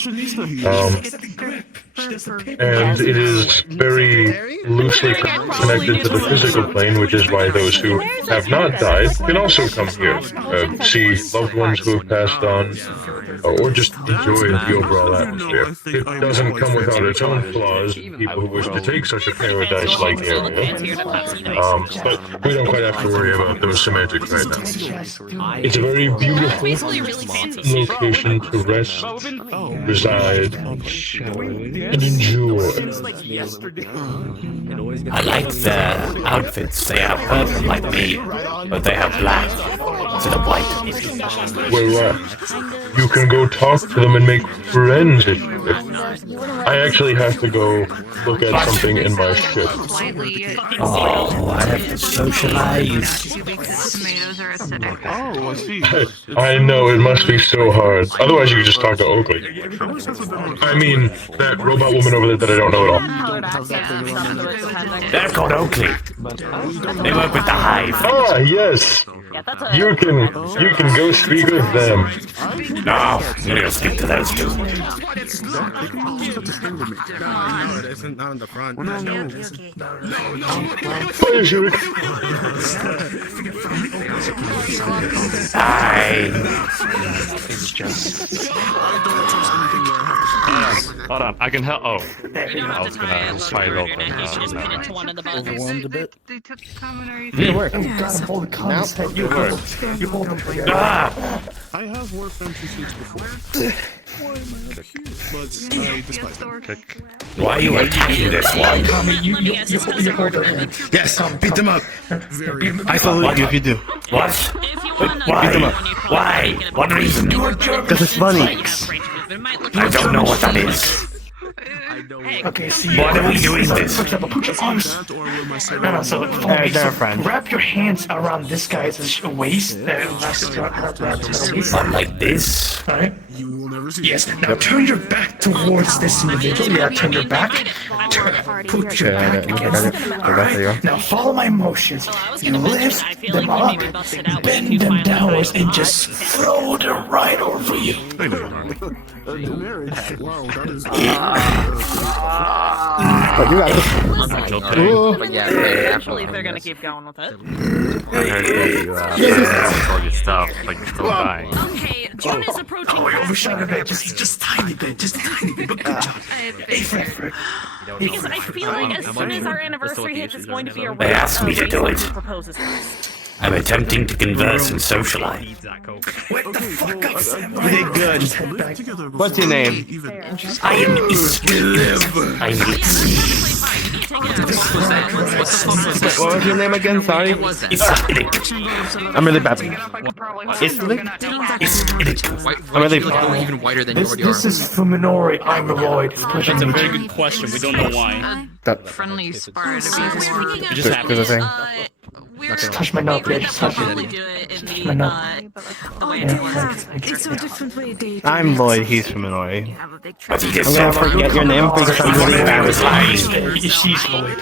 and it is very loosely connected to the physical plane, which is why those who have not died can also come here, see loved ones who have passed on, or just enjoy the overall atmosphere. It doesn't come without its own flaws, people who wish to take such a paradise-like area, but we don't quite have to worry about those semantics right now. It's a very beautiful location to rest, reside, and enjoy. I like their outfits. They have purple like me, but they have black instead of white. Well, you can go talk to them and make friends if you wish. I actually have to go look at something in my ship. Oh, I have to socialize. Oh, I see. I know, it must be so hard. Otherwise, you could just talk to Oakley. I mean, that robot woman over there that I don't know at all. They're called Oakley. They work with the Hive. Ah, yes. You can go speak with them. No, I'm gonna go speak to those two. Not in the front. Hi. Hold on, I can help. Oh, I was gonna try it open. Overwhelmed a bit. Yeah, work. Oh god, hold the comms head. You hold them. I have worked fancy suits before. Why am I up here? But I despise them. Why are you attacking this one? You hold them. Yes, beat them up. I salute you if you do. What? Why? Beat them up. Why? What reason? Because it's funny. I don't know what that is. Okay, so Why are we doing this? For example, put your arms. No, so follow me. So wrap your hands around this guy's waist. Like this? Alright. Yes. Now turn your back towards this individual. Yeah, turn your back. Put your back against it. Now follow my motions. You lift them up, bend them downwards, and just throw them right over you. Wow, that is. But you got But yeah, actually, if they're gonna keep going with it. Stuff like still dying. Okay, June is approaching. Oh, we overshot a bit, just tiny bit, but good job. Hey, Fred. Because I feel like as soon as our anniversary hits, it's going to be a They asked me to do it. proposes first. I'm attempting to converse and socialize. What the fuck up, Sam? You did good. What's your name? I am Iskelev. I'm What was your name again? Sorry. I'm really bad. I'm really bad. Even whiter than you already This is Fuminori. I'm Lloyd. It's a pleasure That's a to meet very you. good question. We don't know why. Friendly spar to be It just happened. Just touch my nose, yeah, just touch it. Touch my nose. It's a different way of dating. I'm Lloyd. He's from Illinois. But he I'm just gonna said forget your name because I'm really bad with names. She's Lloyd.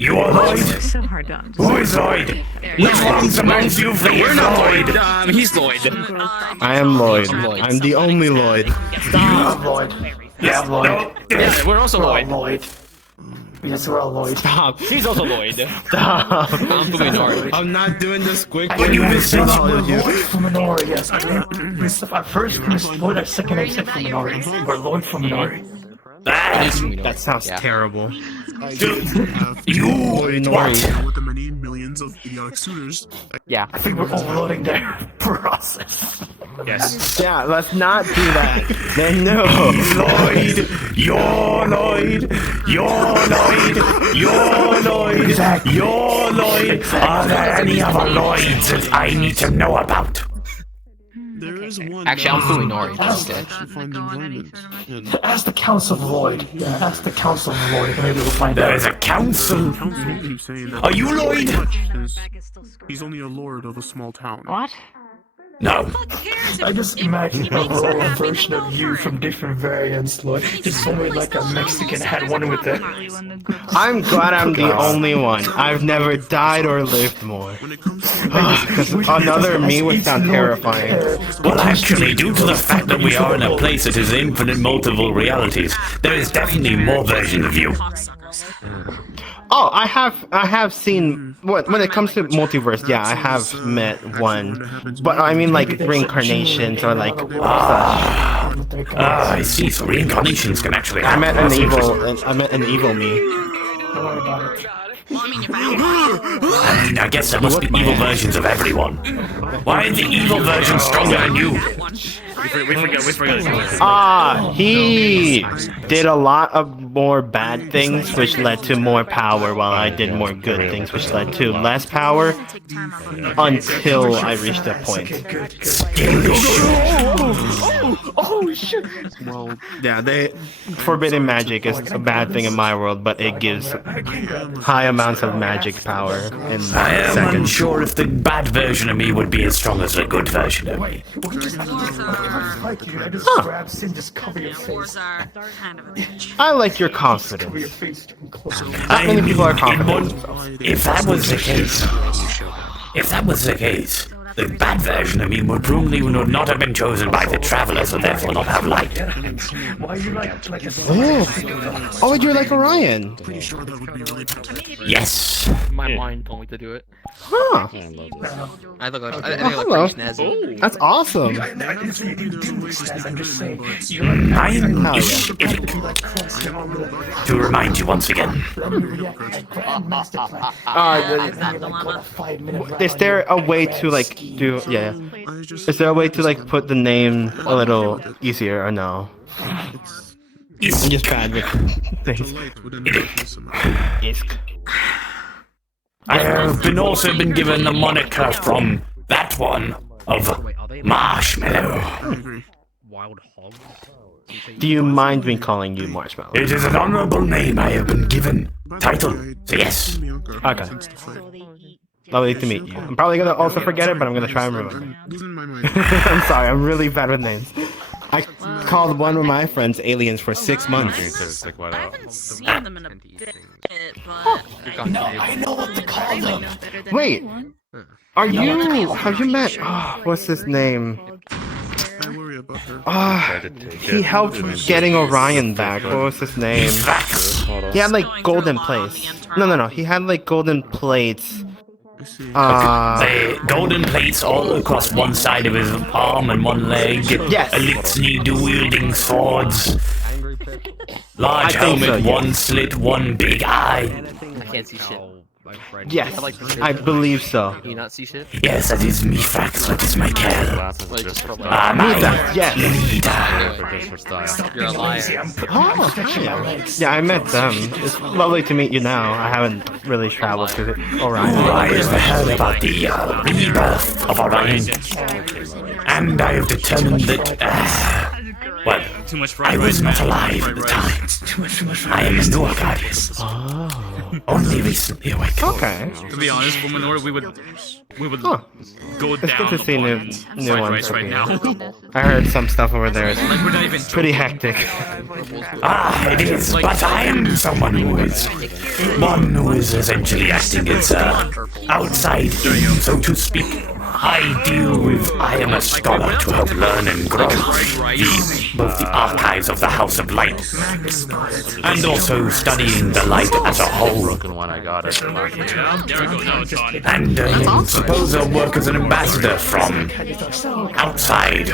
You are Lloyd? So hard done. Who is Lloyd? Which ones amongst you three is Lloyd? He's Lloyd. I am Lloyd. I'm the only Lloyd. I'm Lloyd. Yeah, I'm Lloyd. Yeah, we're also Lloyd. Lloyd. Yes, we're all Lloyd. Stop. He's also Lloyd. Stop. I'm Fuminori. I'm not doing this quick. When you missing Lloyd Fuminori, yes. At first, Miss Lloyd, at second, I said Fuminori. Or Lloyd Fuminori. That sounds terrible. You what? With the many millions of idiotic suitors. Yeah. I think we're overloading their process. Yes. Yeah, let's not do that. Then no. Lloyd, you're Lloyd, you're Lloyd, you're Lloyd, you're Lloyd. Are there any other Lloyds that I need to know about? There is one. Actually, I'm Fuminori. That's it. Ask the Council of Lloyd. Yeah, ask the Council of Lloyd. Maybe we'll find There out. is a council. Are you Lloyd? He's only a lord of a small town. What? No. I just imagine a raw version of you from different variants, like just only like a Mexican had one with it. I'm glad I'm the only one. I've never died or lived more. Because another me would sound terrifying. Well, actually, due to the fact that we are in a place that is infinite multiple realities, there is definitely more versions of you. Oh, I have seen when it comes to multiverse. Yeah, I have met one, but I mean like reincarnations or like. I see. So reincarnations can actually happen. I met an evil me. I guess there must be evil versions of everyone. Why is the evil version stronger than you? We forgot. He did a lot of more bad things, which led to more power, while I did more good things, which led to less power, until I reached that point. Oh shit! Well, yeah, forbidden magic is a bad thing in my world, but it gives high amounts of magic power in seconds. I am unsure if the bad version of me would be as strong as the good version of me. I like your confidence. Not many people are confident. If that was the case, the bad version of me would probably not have been chosen by the Traveler, so therefore not have light. Oh, you're like Orion. Yes. My mind told me to do it. Huh. I look like Hello. snazzy. That's awesome. To remind you once again. Is there a way to like do? Yeah. Is there a way to like put the name a little easier or no? I'm just bad with things. I have also been given the moniker from that one of Marshmallow. Do you mind me calling you Marshmallow? It is an honorable name I have been given. Title, so yes. Okay. Lovely to meet you. I'm probably gonna also forget it, but I'm gonna try and remember. I'm sorry, I'm really bad with names. I called one of my friends aliens for 6 months. I haven't seen them in a bit, but I know what to call them. Wait, have you met, what's his name? He helped getting Orion back. What was his name? He had like golden plates. No. He had like golden plates. The golden plates all across one side of his arm and one leg. Yes. Elixir wielding swords. Large helmet, one slit, one big eye. I can't see shit. Yes, I believe so. Can you not see shit? Yes, that is me, Frax. That is my gal. Yes. You're a liar. Oh, yeah, I met them. It's lovely to meet you now. I haven't really traveled to Orion. I have heard about the rebirth of Orion, and I have determined that, well, I was not alive at the time. I am a new guardian. Only recently awake. Okay. To be honest, Fumanor, we would go It's down good to see new ones right now. I heard some stuff over there. It's Like, we're not even pretty hectic. It is, but I am someone who is essentially acting as outside in, so to speak. I am a scholar to help learn and grow both the archives of the House of Light and also studying the light as a whole. And suppose I work as an ambassador from outside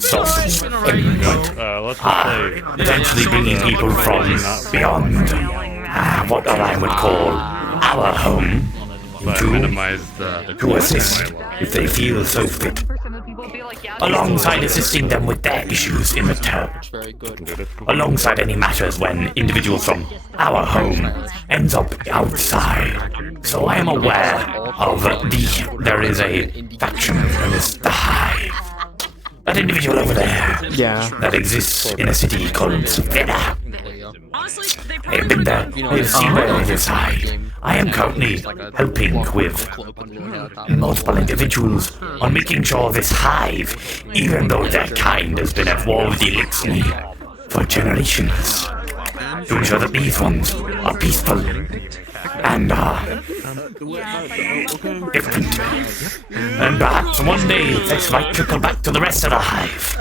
sources, potentially bringing people from beyond what I would call our home to assist if they feel so fit, alongside assisting them with their issues in return, alongside any matters when individuals from our home ends up outside. So I am aware of there is a faction known as the Hive. That individual over there, that exists in a city called Savannah. I've been there, I've seen where it is high. I am currently helping with multiple individuals on making sure this hive, even though their kind has been evolved illicitly for generations, to ensure that these ones are peaceful and different. And perhaps one day this might trickle back to the rest of the hive.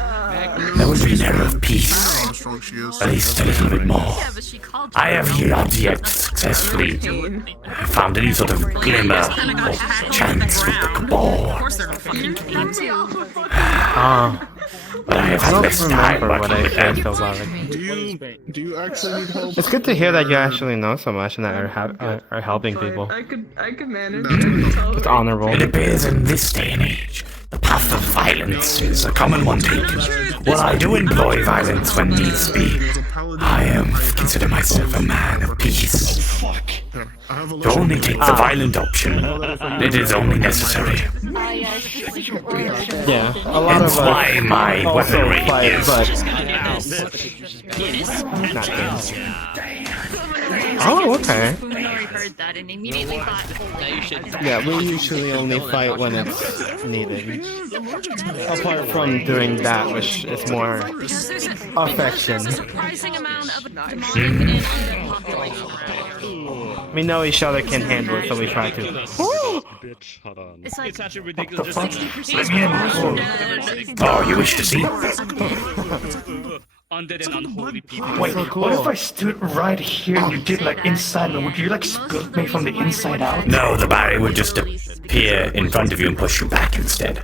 There will be an era of peace, at least a little bit more. I have not yet successfully found any sort of glimmer or chance with the cabal. But I have had less time working with them. Do you actually need help? It's good to hear that you actually know so much and that are helping people. I could manage. It's honorable. It appears in this day and age, the path of violence is a common one taken. While I do employ violence when needs be, I consider myself a man of peace. To only take the violent option, it is only necessary. Yeah, a lot Hence of why my weaponry is... Not good. Oh, okay. Heard that and immediately thought, Yeah, we usually only fight when it's needed. Apart from doing that, which is more affection. surprising amount of demonic We know each other can handle it, so we try to. It's like, It's actually ridiculous. Let me in. Oh, you wish to see? Undead and unholy people. Wait, what if I stood right here and you did like inside me? Would you like split me from the inside out? No, the barrier would just appear in front of you and push you back instead.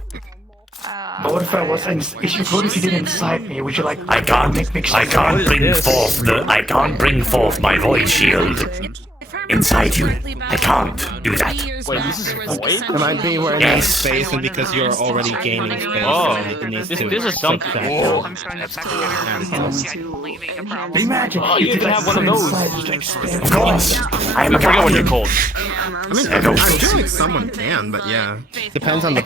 But what if I was what if you did inside me? Would you like? I can't bring forth my void shield inside you. I can't do that. Wait, this is void? It might be where Yes. space, and because you're already gaining space, Oh, it needs this to is something. subtract. Imagine Oh, you can have one of those. Of course, I am a forget what they're guardian. called. I mean, I feel like someone can, but yeah. Depends on the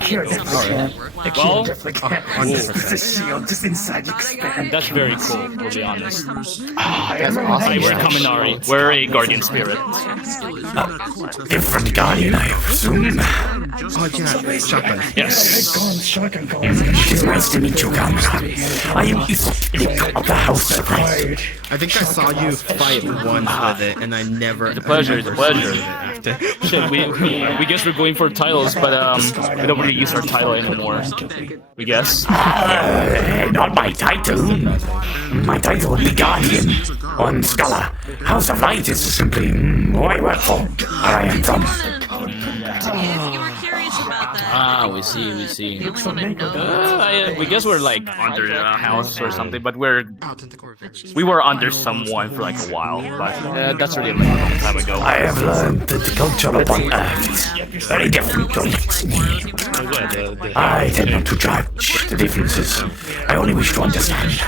Well, The shield just inside you expand. that's very cool, to be honest. That's awesome. We're Kaminari. We're a guardian spirit. Different guardian, I assume. Oh, yeah, shotgun. Yes. Nice to meet you, Kaminari. I am Ifrit of the House of Light. I think I saw you fight once with it, and I never. It's a pleasure. It's a pleasure. Shit, we guess we're going for titles, but we don't really use our title anymore. We guess. Not my title. My title would be Guardian on Scala. House of Light is simply who I work for, where I am from. Ah, we see. We guess we're like under a house or something, but we were under someone for like a while, but that's really a long time ago. I have learned that the culture upon Earth is very different from its need. I tend not to judge the differences. I only wish to understand.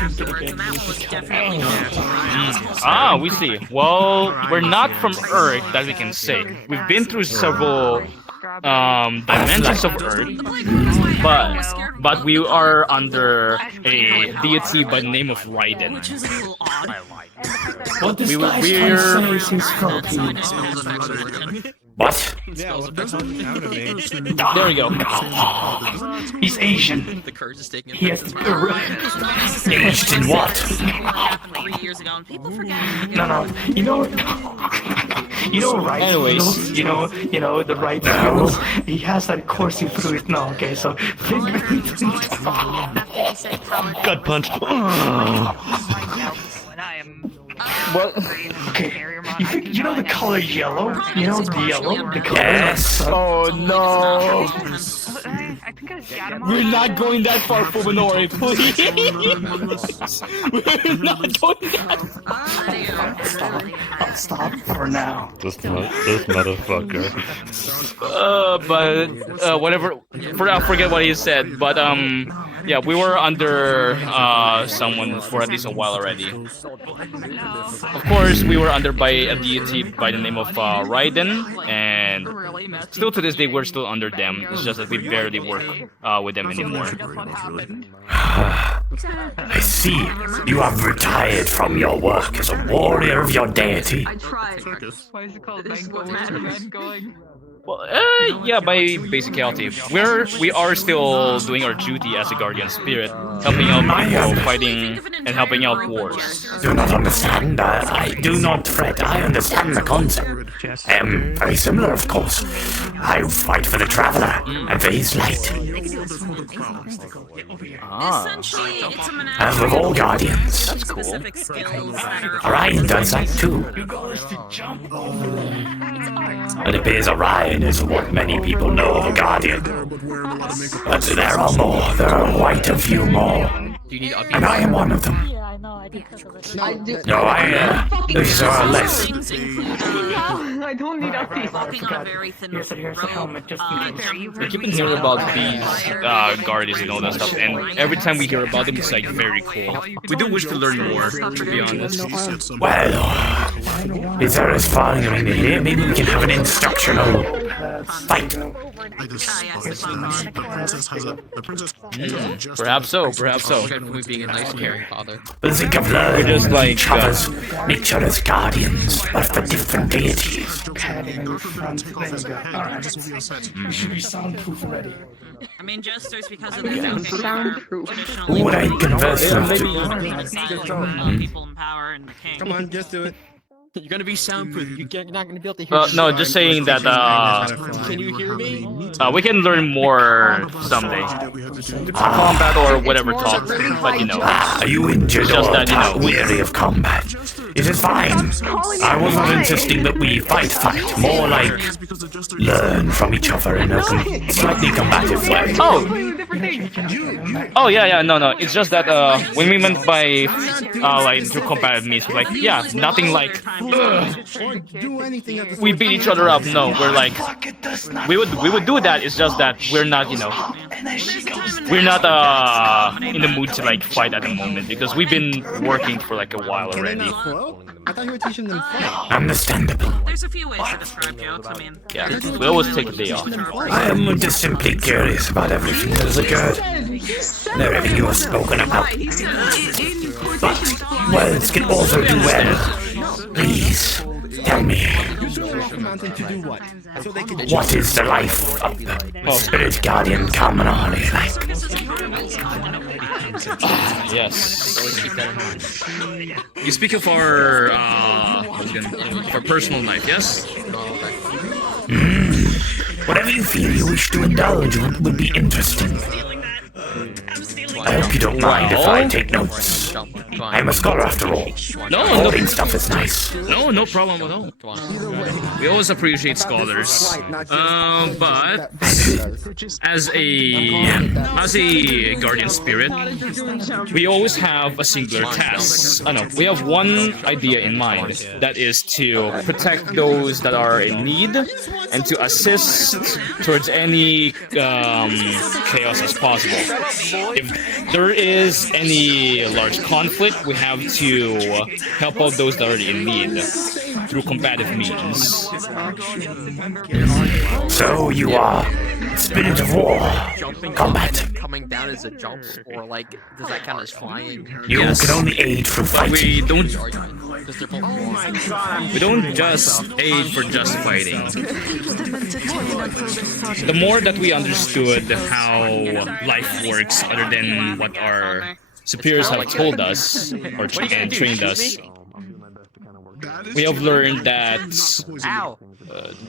Ah, we see. Well, we're not from Earth, that we can say. We've been through several dimensions of Earth, but we are under a deity by the name of Raiden. What this We're says he's Philippines. What? Yeah, what the hell happened to me? There we go. He's Asian. The curse is taking He has aged in what? 3 years ago, and people forget. No. You know, right? Anyways. You know the right. He has that coursing through it now. Okay, so. Gut punch. What? Okay. You know the color yellow? You know the yellow? The color. Yes. Oh no. I think I got him. We're not going that far, Fuminori, please. We're not going that far. I'll stop for now. This motherfucker. But whatever. I forget what he said. But yeah, we were under someone for at least a while already. Of course, we were under by a deity by the name of Raiden, and and still to this day we're still under them. It's just that we barely work with them anymore. I see. You have retired from your work as a warrior of your deity. I tried. Why is it called going? Well, yeah, by basicality, we are still doing our duty as a guardian spirit, helping out people fighting and helping out wars. Do not understand. I do not fret. I understand the concept. I am very similar, of course. I fight for the traveler and for his light. As with all guardians. That's cool. Orion does that too. It appears Orion is what many people know of a guardian. But there are more. There are quite a few more. And I am one of them. No, these are less. I don't need updates. Walking on a very thin rope. We keep hearing about these guardians and all that stuff, and every time we hear about them, it's like very cool. We do wish to learn more, to be honest. Well, is there as far as here? Maybe we can have an instructional fight. Perhaps so, perhaps so. Being a nice caring father. But think of learning just like each other's guardians, but for different deities. I mean, jesters because of the Soundproof. Who would I converse with? People in power and the king. Come on, just do it. You're gonna be soundproof. You're not gonna be able to hear. No, just saying that. Can you hear me? We can learn more someday. Combat or whatever talk, but you know. Are you injured just or that, you know, weary of combat? It is fine. I was not insisting that we fight. More like learn from each other in a slightly combative way. Oh yeah, no. It's just that when we meant by like through combative means, like nothing like we beat each other up. No, we're like we would do that. It's just that we're not, you know, we're not in the mood to like fight at the moment because we've been working for like a while already. I thought you were teaching them fight. Understandable. There's a few ways to describe jokes. I mean, yeah, we always take a day off. I am just simply curious about everything that has occurred and everything you have spoken about. But words can also do well. Please, tell me. What is the life of the spirit guardian commonly like? Yes. You speak of our personal life, yes? Whatever you feel you wish to indulge would be interesting. I hope you don't mind if I take notes. I'm a scholar after all. No stuff is nice. No problem at all. We always appreciate scholars. But as a guardian spirit, we always have a singular task. We have one idea in mind, that is to protect those that are in need and to assist towards any chaos as possible. If there is any large conflict, we have to help out those that are in need through combative means. So you are spirit of war, combat. Coming down as a jump, or like does that count as flying? You can only aid through fighting. We don't just aid for just fighting. The more that we understood how life works, other than what our superiors have told us or trained us, we have learned that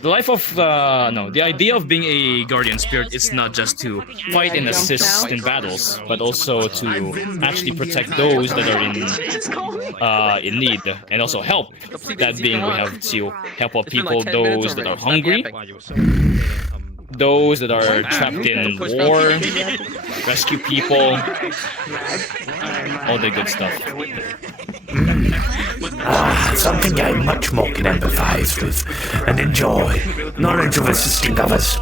the life of the idea of being a guardian spirit is not just to fight and assist in battles, but also to actually protect those that are in need and also help. That being, we have to help out people, those that are hungry, those that are trapped in war, rescue people, all the good stuff. Something I much more can empathize with and enjoy, knowledge of assisting others.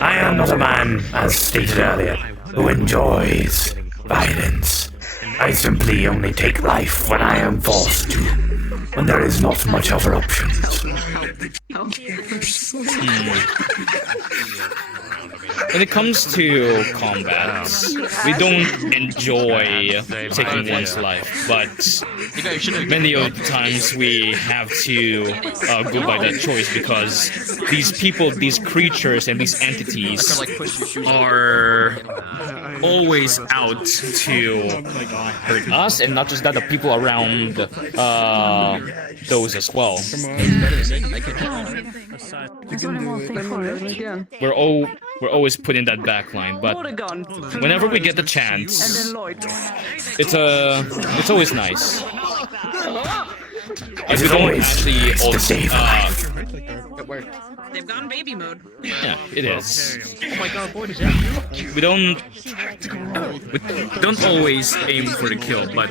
I am not a man, as stated earlier, who enjoys violence. I simply only take life when I am forced to, when there is not much other options. When it comes to combat, we don't enjoy taking one's life, but many of the times we have to go by that choice because these people, these creatures, and these entities are always out to hurt us, and not just that, the people around those as well. We're always put in that back line, but whenever we get the chance, it's always nice. If we don't actually They've gone baby mode. yeah, it is. Oh my god, boy, is that We don't always aim for the kill, but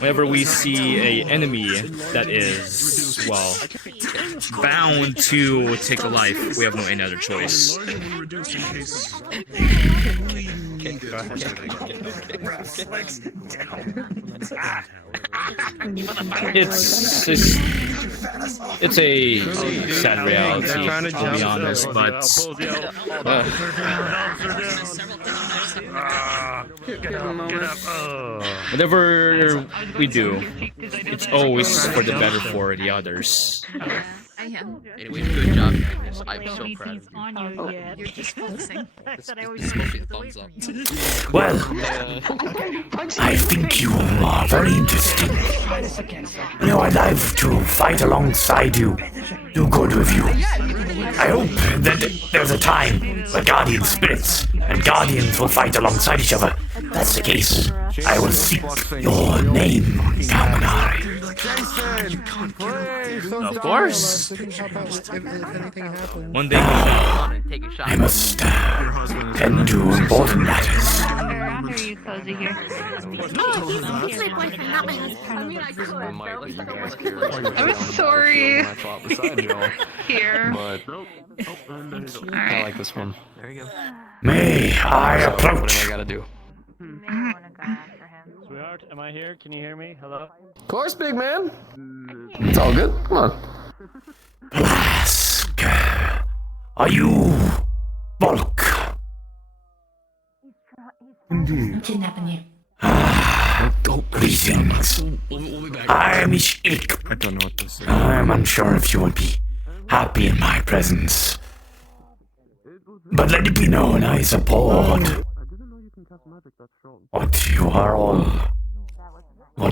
whenever we see a enemy that is, well, bound to take a life, we have no any other choice. It's a sad reality, I'll be honest, but whatever we do, it's always for the better for the others. Anyway, good job, Magnus. I'm so proud of you. You're just focusing. This is supposed to be a thumbs up. Well, I think you are very interesting. You know, I'd love to fight alongside you, do good with you. I hope that there's a time where guardian spirits and guardians will fight alongside each other. If that's the case, I will seek your name, Kaminari. Of course. One day I must tend to important matters. I'm sorry. Here. I like this one. There you go. May I approach? What do I gotta do? Sweetheart, am I here? Can you hear me? Hello? Of course, big man. It's all good. Come on. Ask, are you Bulk? Indeed. Kidnapping you. Greetings. I am Ishik. I don't know what this is. I am unsure if you will be happy in my presence. But let it be known I support what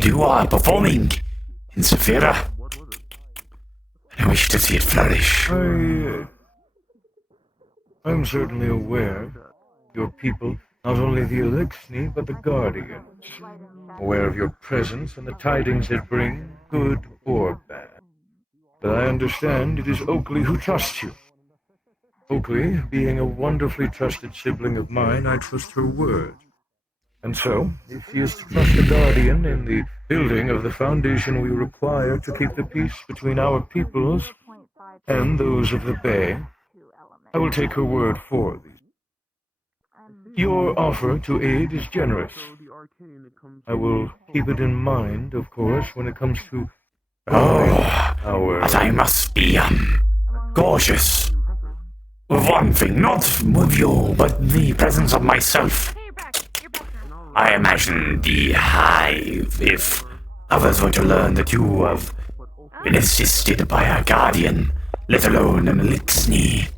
you are performing in Saphira. I wish to see it flourish. I'm certainly aware. Your people, not only the Elixni, but the Guardians. Aware of your presence and the tidings it brings, good or bad. But I understand it is Oakley who trusts you. Oakley, being a wonderfully trusted sibling of mine, I trust her word. And so, if she is to trust the Guardian in the building of the foundation we require to keep the peace between our peoples and those of the Bay, I will take her word for these. Your offer to aid is generous. I will keep it in mind, of course, when it comes to but I must be cautious. With one thing, not with you, but the presence of myself. I imagine the Hive, if others were to learn that you have been assisted by a Guardian, let alone an Elixni,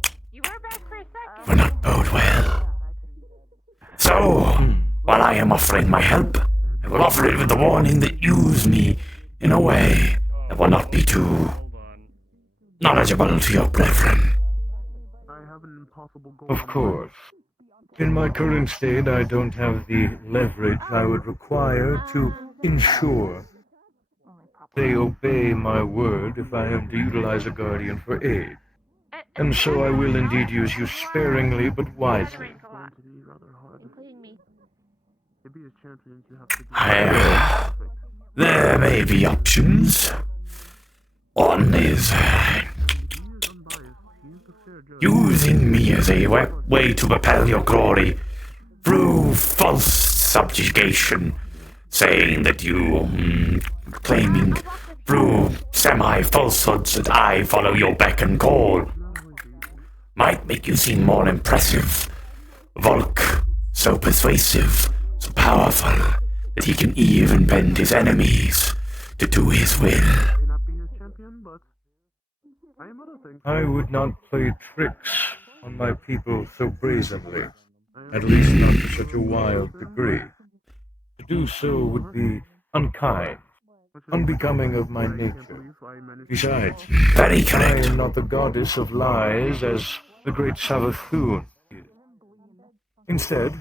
will not bode well. So, while I am offering my help, I will offer it with the warning that use me in a way that will not be too knowledgeable to your brethren. Of course. In my current state, I don't have the leverage I would require to ensure they obey my word if I am to utilize a Guardian for aid. And so I will indeed use you sparingly but wisely. There may be options. One is using me as a way to propel your glory through false subjugation, saying that you claiming through semi-falsehoods that I follow your beck and call might make you seem more impressive. Volk, so persuasive, so powerful, that he can even bend his enemies to do his will. I would not play tricks on my people so brazenly, at least not to such a wild degree. To do so would be unkind, unbecoming of my nature. Besides, very correct. I am not the goddess of lies as the great Savathun is. Instead,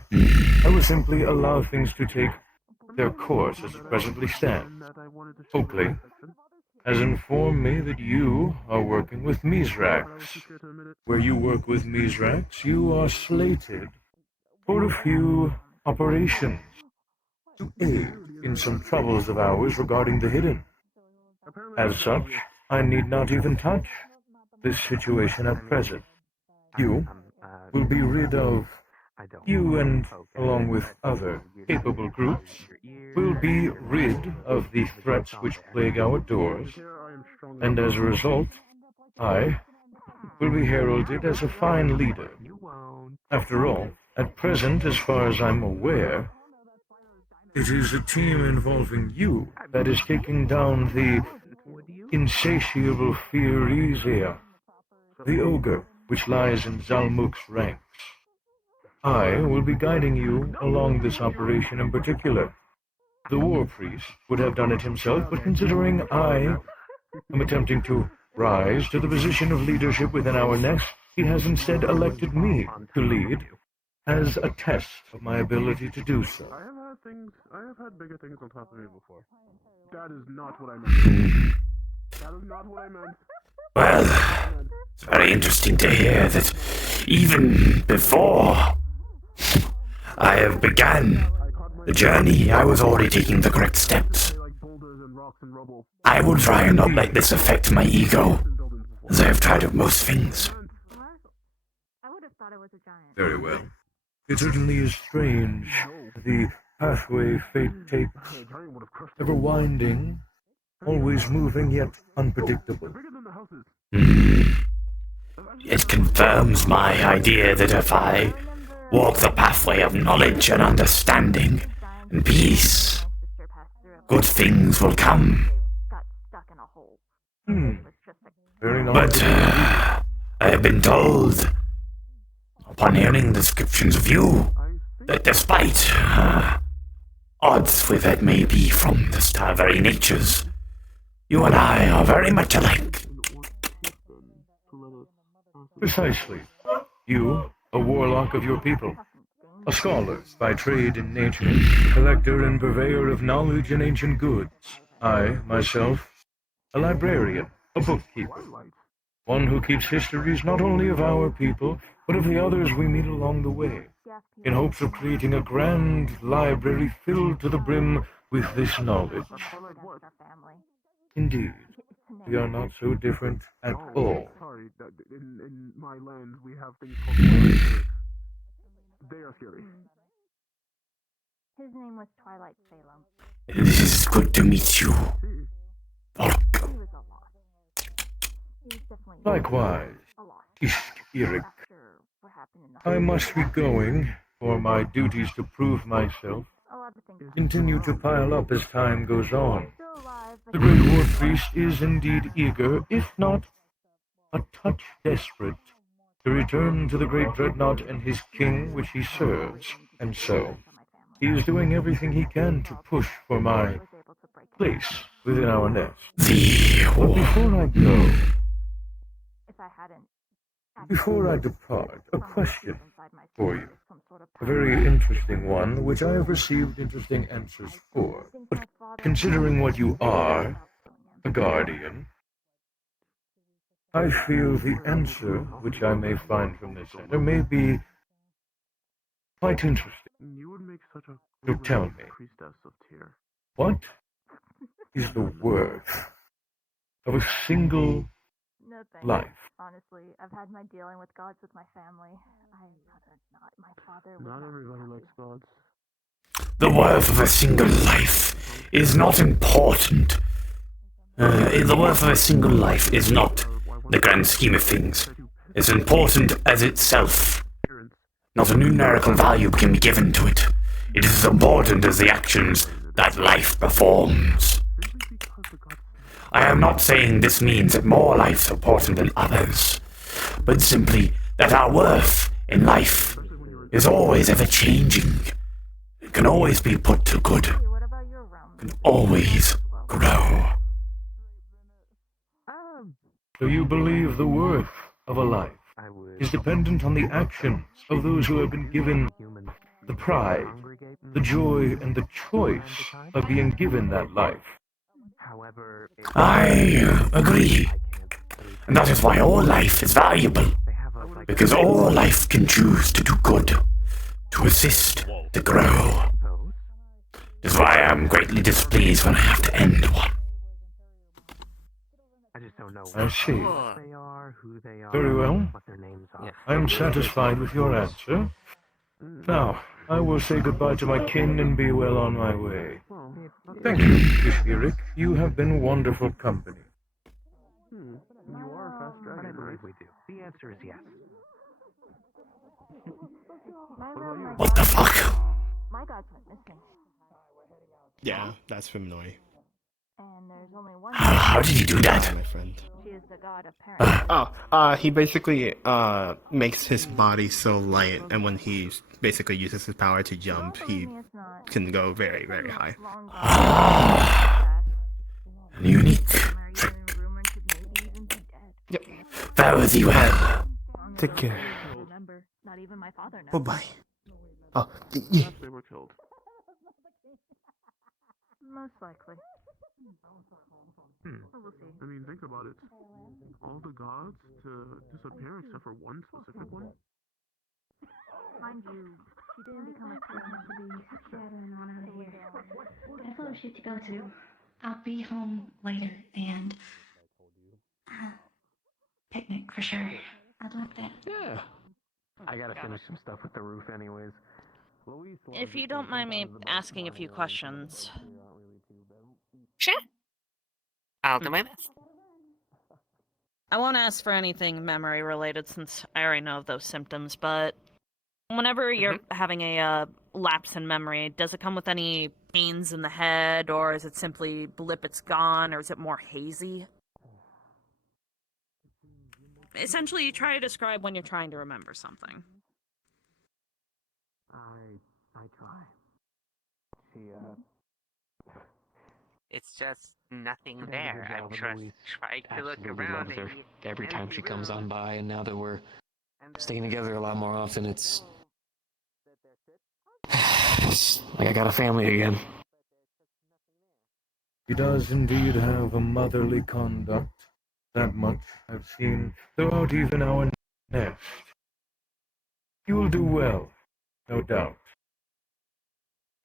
I will simply allow things to take their course as it presently stands. Oakley has informed me that you are working with Mizrax. Where you work with Mizrax, you are slated for a few operations to aid in some troubles of ours regarding the hidden. As such, I need not even touch this situation at present. You will be rid of you, and along with other capable groups, will be rid of the threats which plague our doors, and as a result, I will be heralded as a fine leader. After all, at present, as far as I'm aware, it is a team involving you that is taking down the insatiable Firizia, the ogre which lies in Zalmuk's ranks. I will be guiding you along this operation in particular. The war priest would have done it himself, but considering I am attempting to rise to the position of leadership within our nest, he has instead elected me to lead as a test of my ability to do so. I have had bigger things on top of me before. That is not what I meant. That is not what I meant. Well, it's very interesting to hear that even before I have begun the journey, I was already taking the correct steps. I will try and not let this affect my ego, as I have tried with most things. Very well. It certainly is strange, the pathway fate takes, ever winding, always moving yet unpredictable. It confirms my idea that if I walk the pathway of knowledge and understanding and peace, good things will come. Very nice. But I have been told, upon hearing descriptions of you, that despite odds with that may be from the very natures, you and I are very much alike. Precisely. You, a warlock of your people. A scholar by trade and nature, collector and purveyor of knowledge and ancient goods. I, myself, a librarian, a bookkeeper. One who keeps histories not only of our people, but of the others we meet along the way, in hopes of creating a grand library filled to the brim with this knowledge. Indeed, we are not so different at all. Sorry, in my land we have things called they are scary. His name was Twilight Salem. This is good to meet you. Likewise, Ishk-Irik. I must be going, for my duties to prove myself continue to pile up as time goes on. The great war priest is indeed eager, if not a touch desperate, to return to the great dreadnought and his king which he serves, and so he is doing everything he can to push for my place within our nest. But before I depart, a question for you. A very interesting one, which I have received interesting answers for. But considering what you are, a guardian, I feel the answer which I may find from this letter may be quite interesting. So tell me, what is the worth of a single life? Honestly, I've had my dealing with gods with my family. My father. Not everybody likes gods. The worth of a single life is not important The worth of a single life is not, the grand scheme of things, as important as itself. Not a numerical value can be given to it. It is as important as the actions that life performs. I am not saying this means that more lives are important than others, but simply that our worth in life is always ever-changing. It can always be put to good. It can always grow. Do you believe the worth of a life is dependent on the actions of those who have been given the pride, the joy, and the choice of being given that life? I agree. And that is why all life is valuable. Because all life can choose to do good, to assist, to grow. That is why I am greatly displeased when I have to end one. I see. Very well. I am satisfied with your answer. Now, I will say goodbye to my kin and be well on my way. Thank you, Ishvirik. You have been wonderful company. You are a fast dragon, I believe we do. The answer is yes. What the fuck? My god's missing. Yeah, that's from Noi. And there's only one. How did he do that? My friend. She is the god apparently. He basically makes his body so light, and when he basically uses his power to jump, he can go very, very high. Unique trick. Yep. Fare thee well. Take care. Remember, not even my father knows. Bye-bye. Oh, yeah. They were killed. Most likely. We'll see. I mean, think about it. All the gods to disappear except for one specific one? Mind you, she didn't become a servant to be scattering on out of here. I have a little shit to go to. I'll be home later and picnic for sure. I'd love that. Yeah. I gotta finish some stuff with the roof anyways. If you don't mind me asking a few questions. Sure. I'll do my best. I won't ask for anything memory related since I already know of those symptoms, but whenever you're having a lapse in memory, does it come with any pains in the head, or is it simply blip, it's gone, or is it more hazy? Essentially, you try to describe when you're trying to remember something. I try. It's just nothing there. I'm just trying to look around. Every time she comes on by, and now that we're staying together a lot more often, it's like I got a family again. He does indeed have a motherly conduct. That much I've seen throughout even our nest. You will do well, no doubt.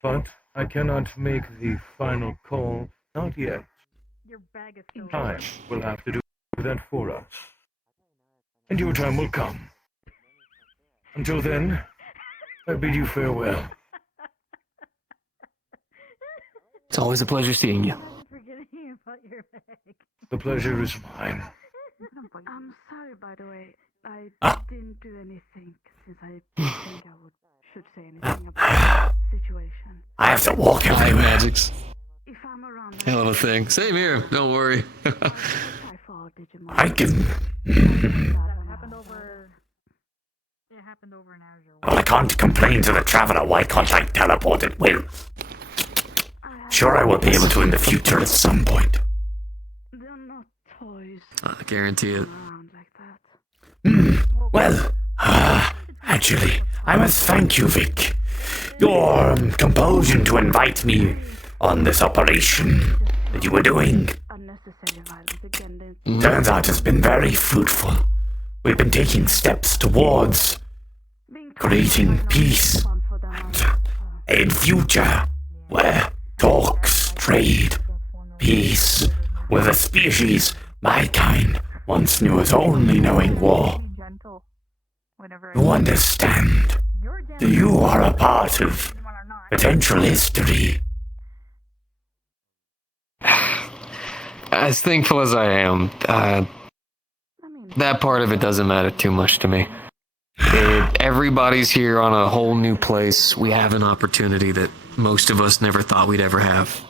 But I cannot make the final call, not yet. Time will have to do that for us. And your time will come. Until then, I bid you farewell. It's always a pleasure seeing you. The pleasure is mine. I'm sorry, by the way. I didn't do anything since I didn't think should say anything about the situation. I have to walk everywhere. Magics. If I'm around, Hell of a thing. Same here. Don't worry. I can. Well, I can't complain to the traveler. Why can't I teleport at will? Sure, I will be able to in the future at some point. They're not toys. I guarantee it. Well, actually, I must thank you, Vic. Your compulsion to invite me on this operation that you were doing turns out has been very fruitful. We've been taking steps towards creating peace and a future where talks, trade, peace with a species my kind once knew as only knowing war. You understand? You are a part of potential history. I as thankful as I am, that part of it doesn't matter too much to me. Everybody's here on a whole new place. We have an opportunity that most of us never thought we'd ever have.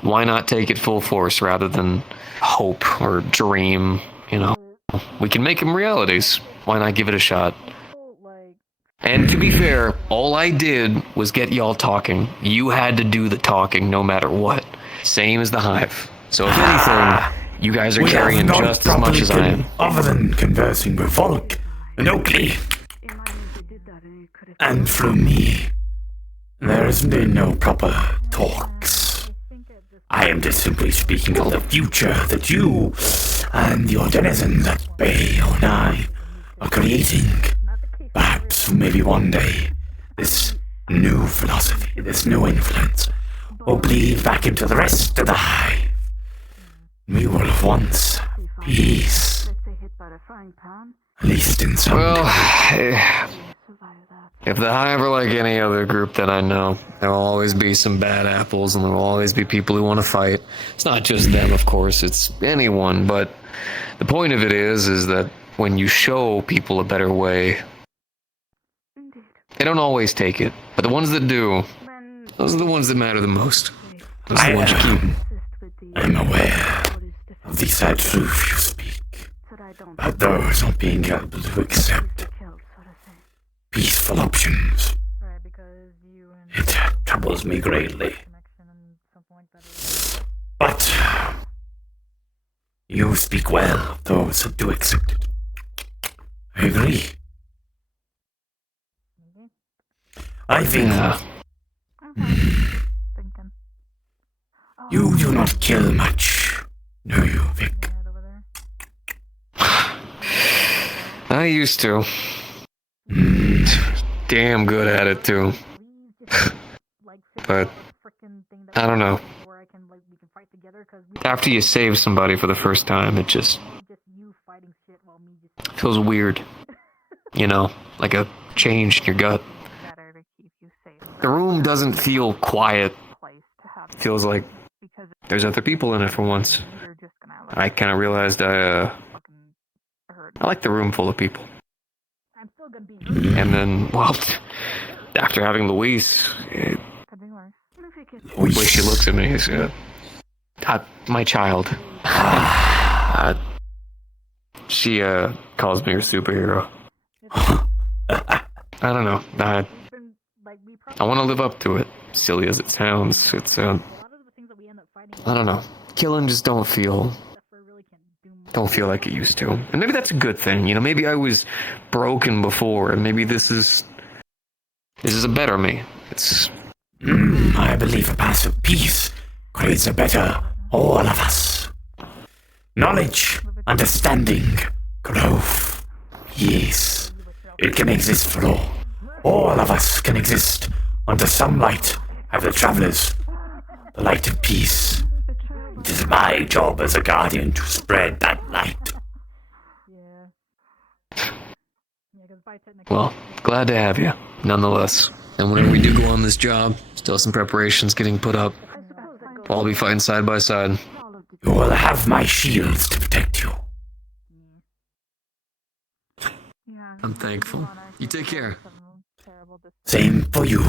Why not take it full force rather than hope or dream, you know? We can make them realities. Why not give it a shot? And to be fair, all I did was get y'all talking. You had to do the talking no matter what. Same as the Hive. So if anything, you guys are carrying just as much as I am. Other than conversing with Volk and Oakley. And from me, there has been no proper talks. I am just simply speaking of the future that you and your denizens at Bay 09 are creating. Perhaps, maybe one day, this new philosophy, this new influence, will bleed back into the rest of the Hive. We will have once peace. At least in some If the Hive are like any other group that I know, there will always be some bad apples and there will always be people who want to fight. It's not just them, of course, it's anyone, but the point of it is that when you show people a better way, they don't always take it, but the ones that do, those are the ones that matter the most. Those are the ones you keep. I'm aware of the sad truth you speak, but those not being able to accept peaceful options. It troubles me greatly. But you speak well of those that do accept it. I agree. I think you do not kill much, do you, Vic? I used to. Damn good at it, too. But, I don't know. After you save somebody for the first time, it just feels weird. You know, like a change in your gut. The room doesn't feel quiet. It feels like there's other people in it for once. I kind of realized I like the room full of people. And then, well, after having Louise, the way she looks at me is, my child. She calls me her superhero. I don't know. I want to live up to it. Silly as it sounds, it's I don't know. Killing just don't feel like it used to. And maybe that's a good thing, you know, maybe I was broken before, and maybe this is a better me. It's I believe a path of peace creates a better all of us. Knowledge, understanding, growth. Yes, it can exist for all. All of us can exist under some light of the travelers, the light of peace. It is my job as a guardian to spread that light. Well, glad to have you, nonetheless. And whenever we do go on this job, still some preparations getting put up. We'll all be fighting side by side. You will have my shields to protect you. I'm thankful. You take care. Same for you.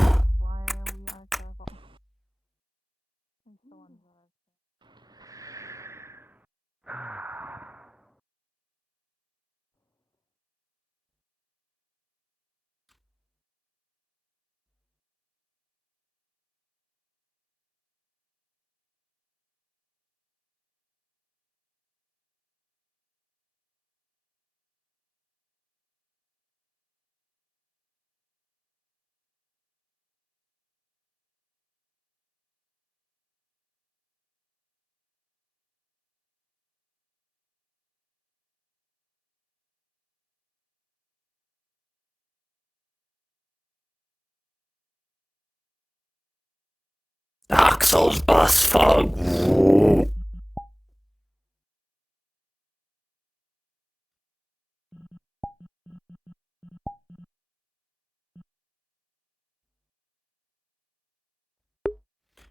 Dark Souls boss fog.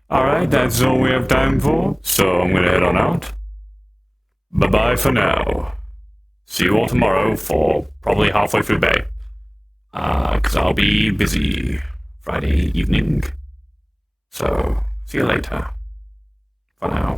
Alright, that's all we have time for, so I'm gonna head on out. Bye-bye for now. See you all tomorrow for probably halfway through Bay. 'Cause I'll be busy Friday evening. So, see you later. For now.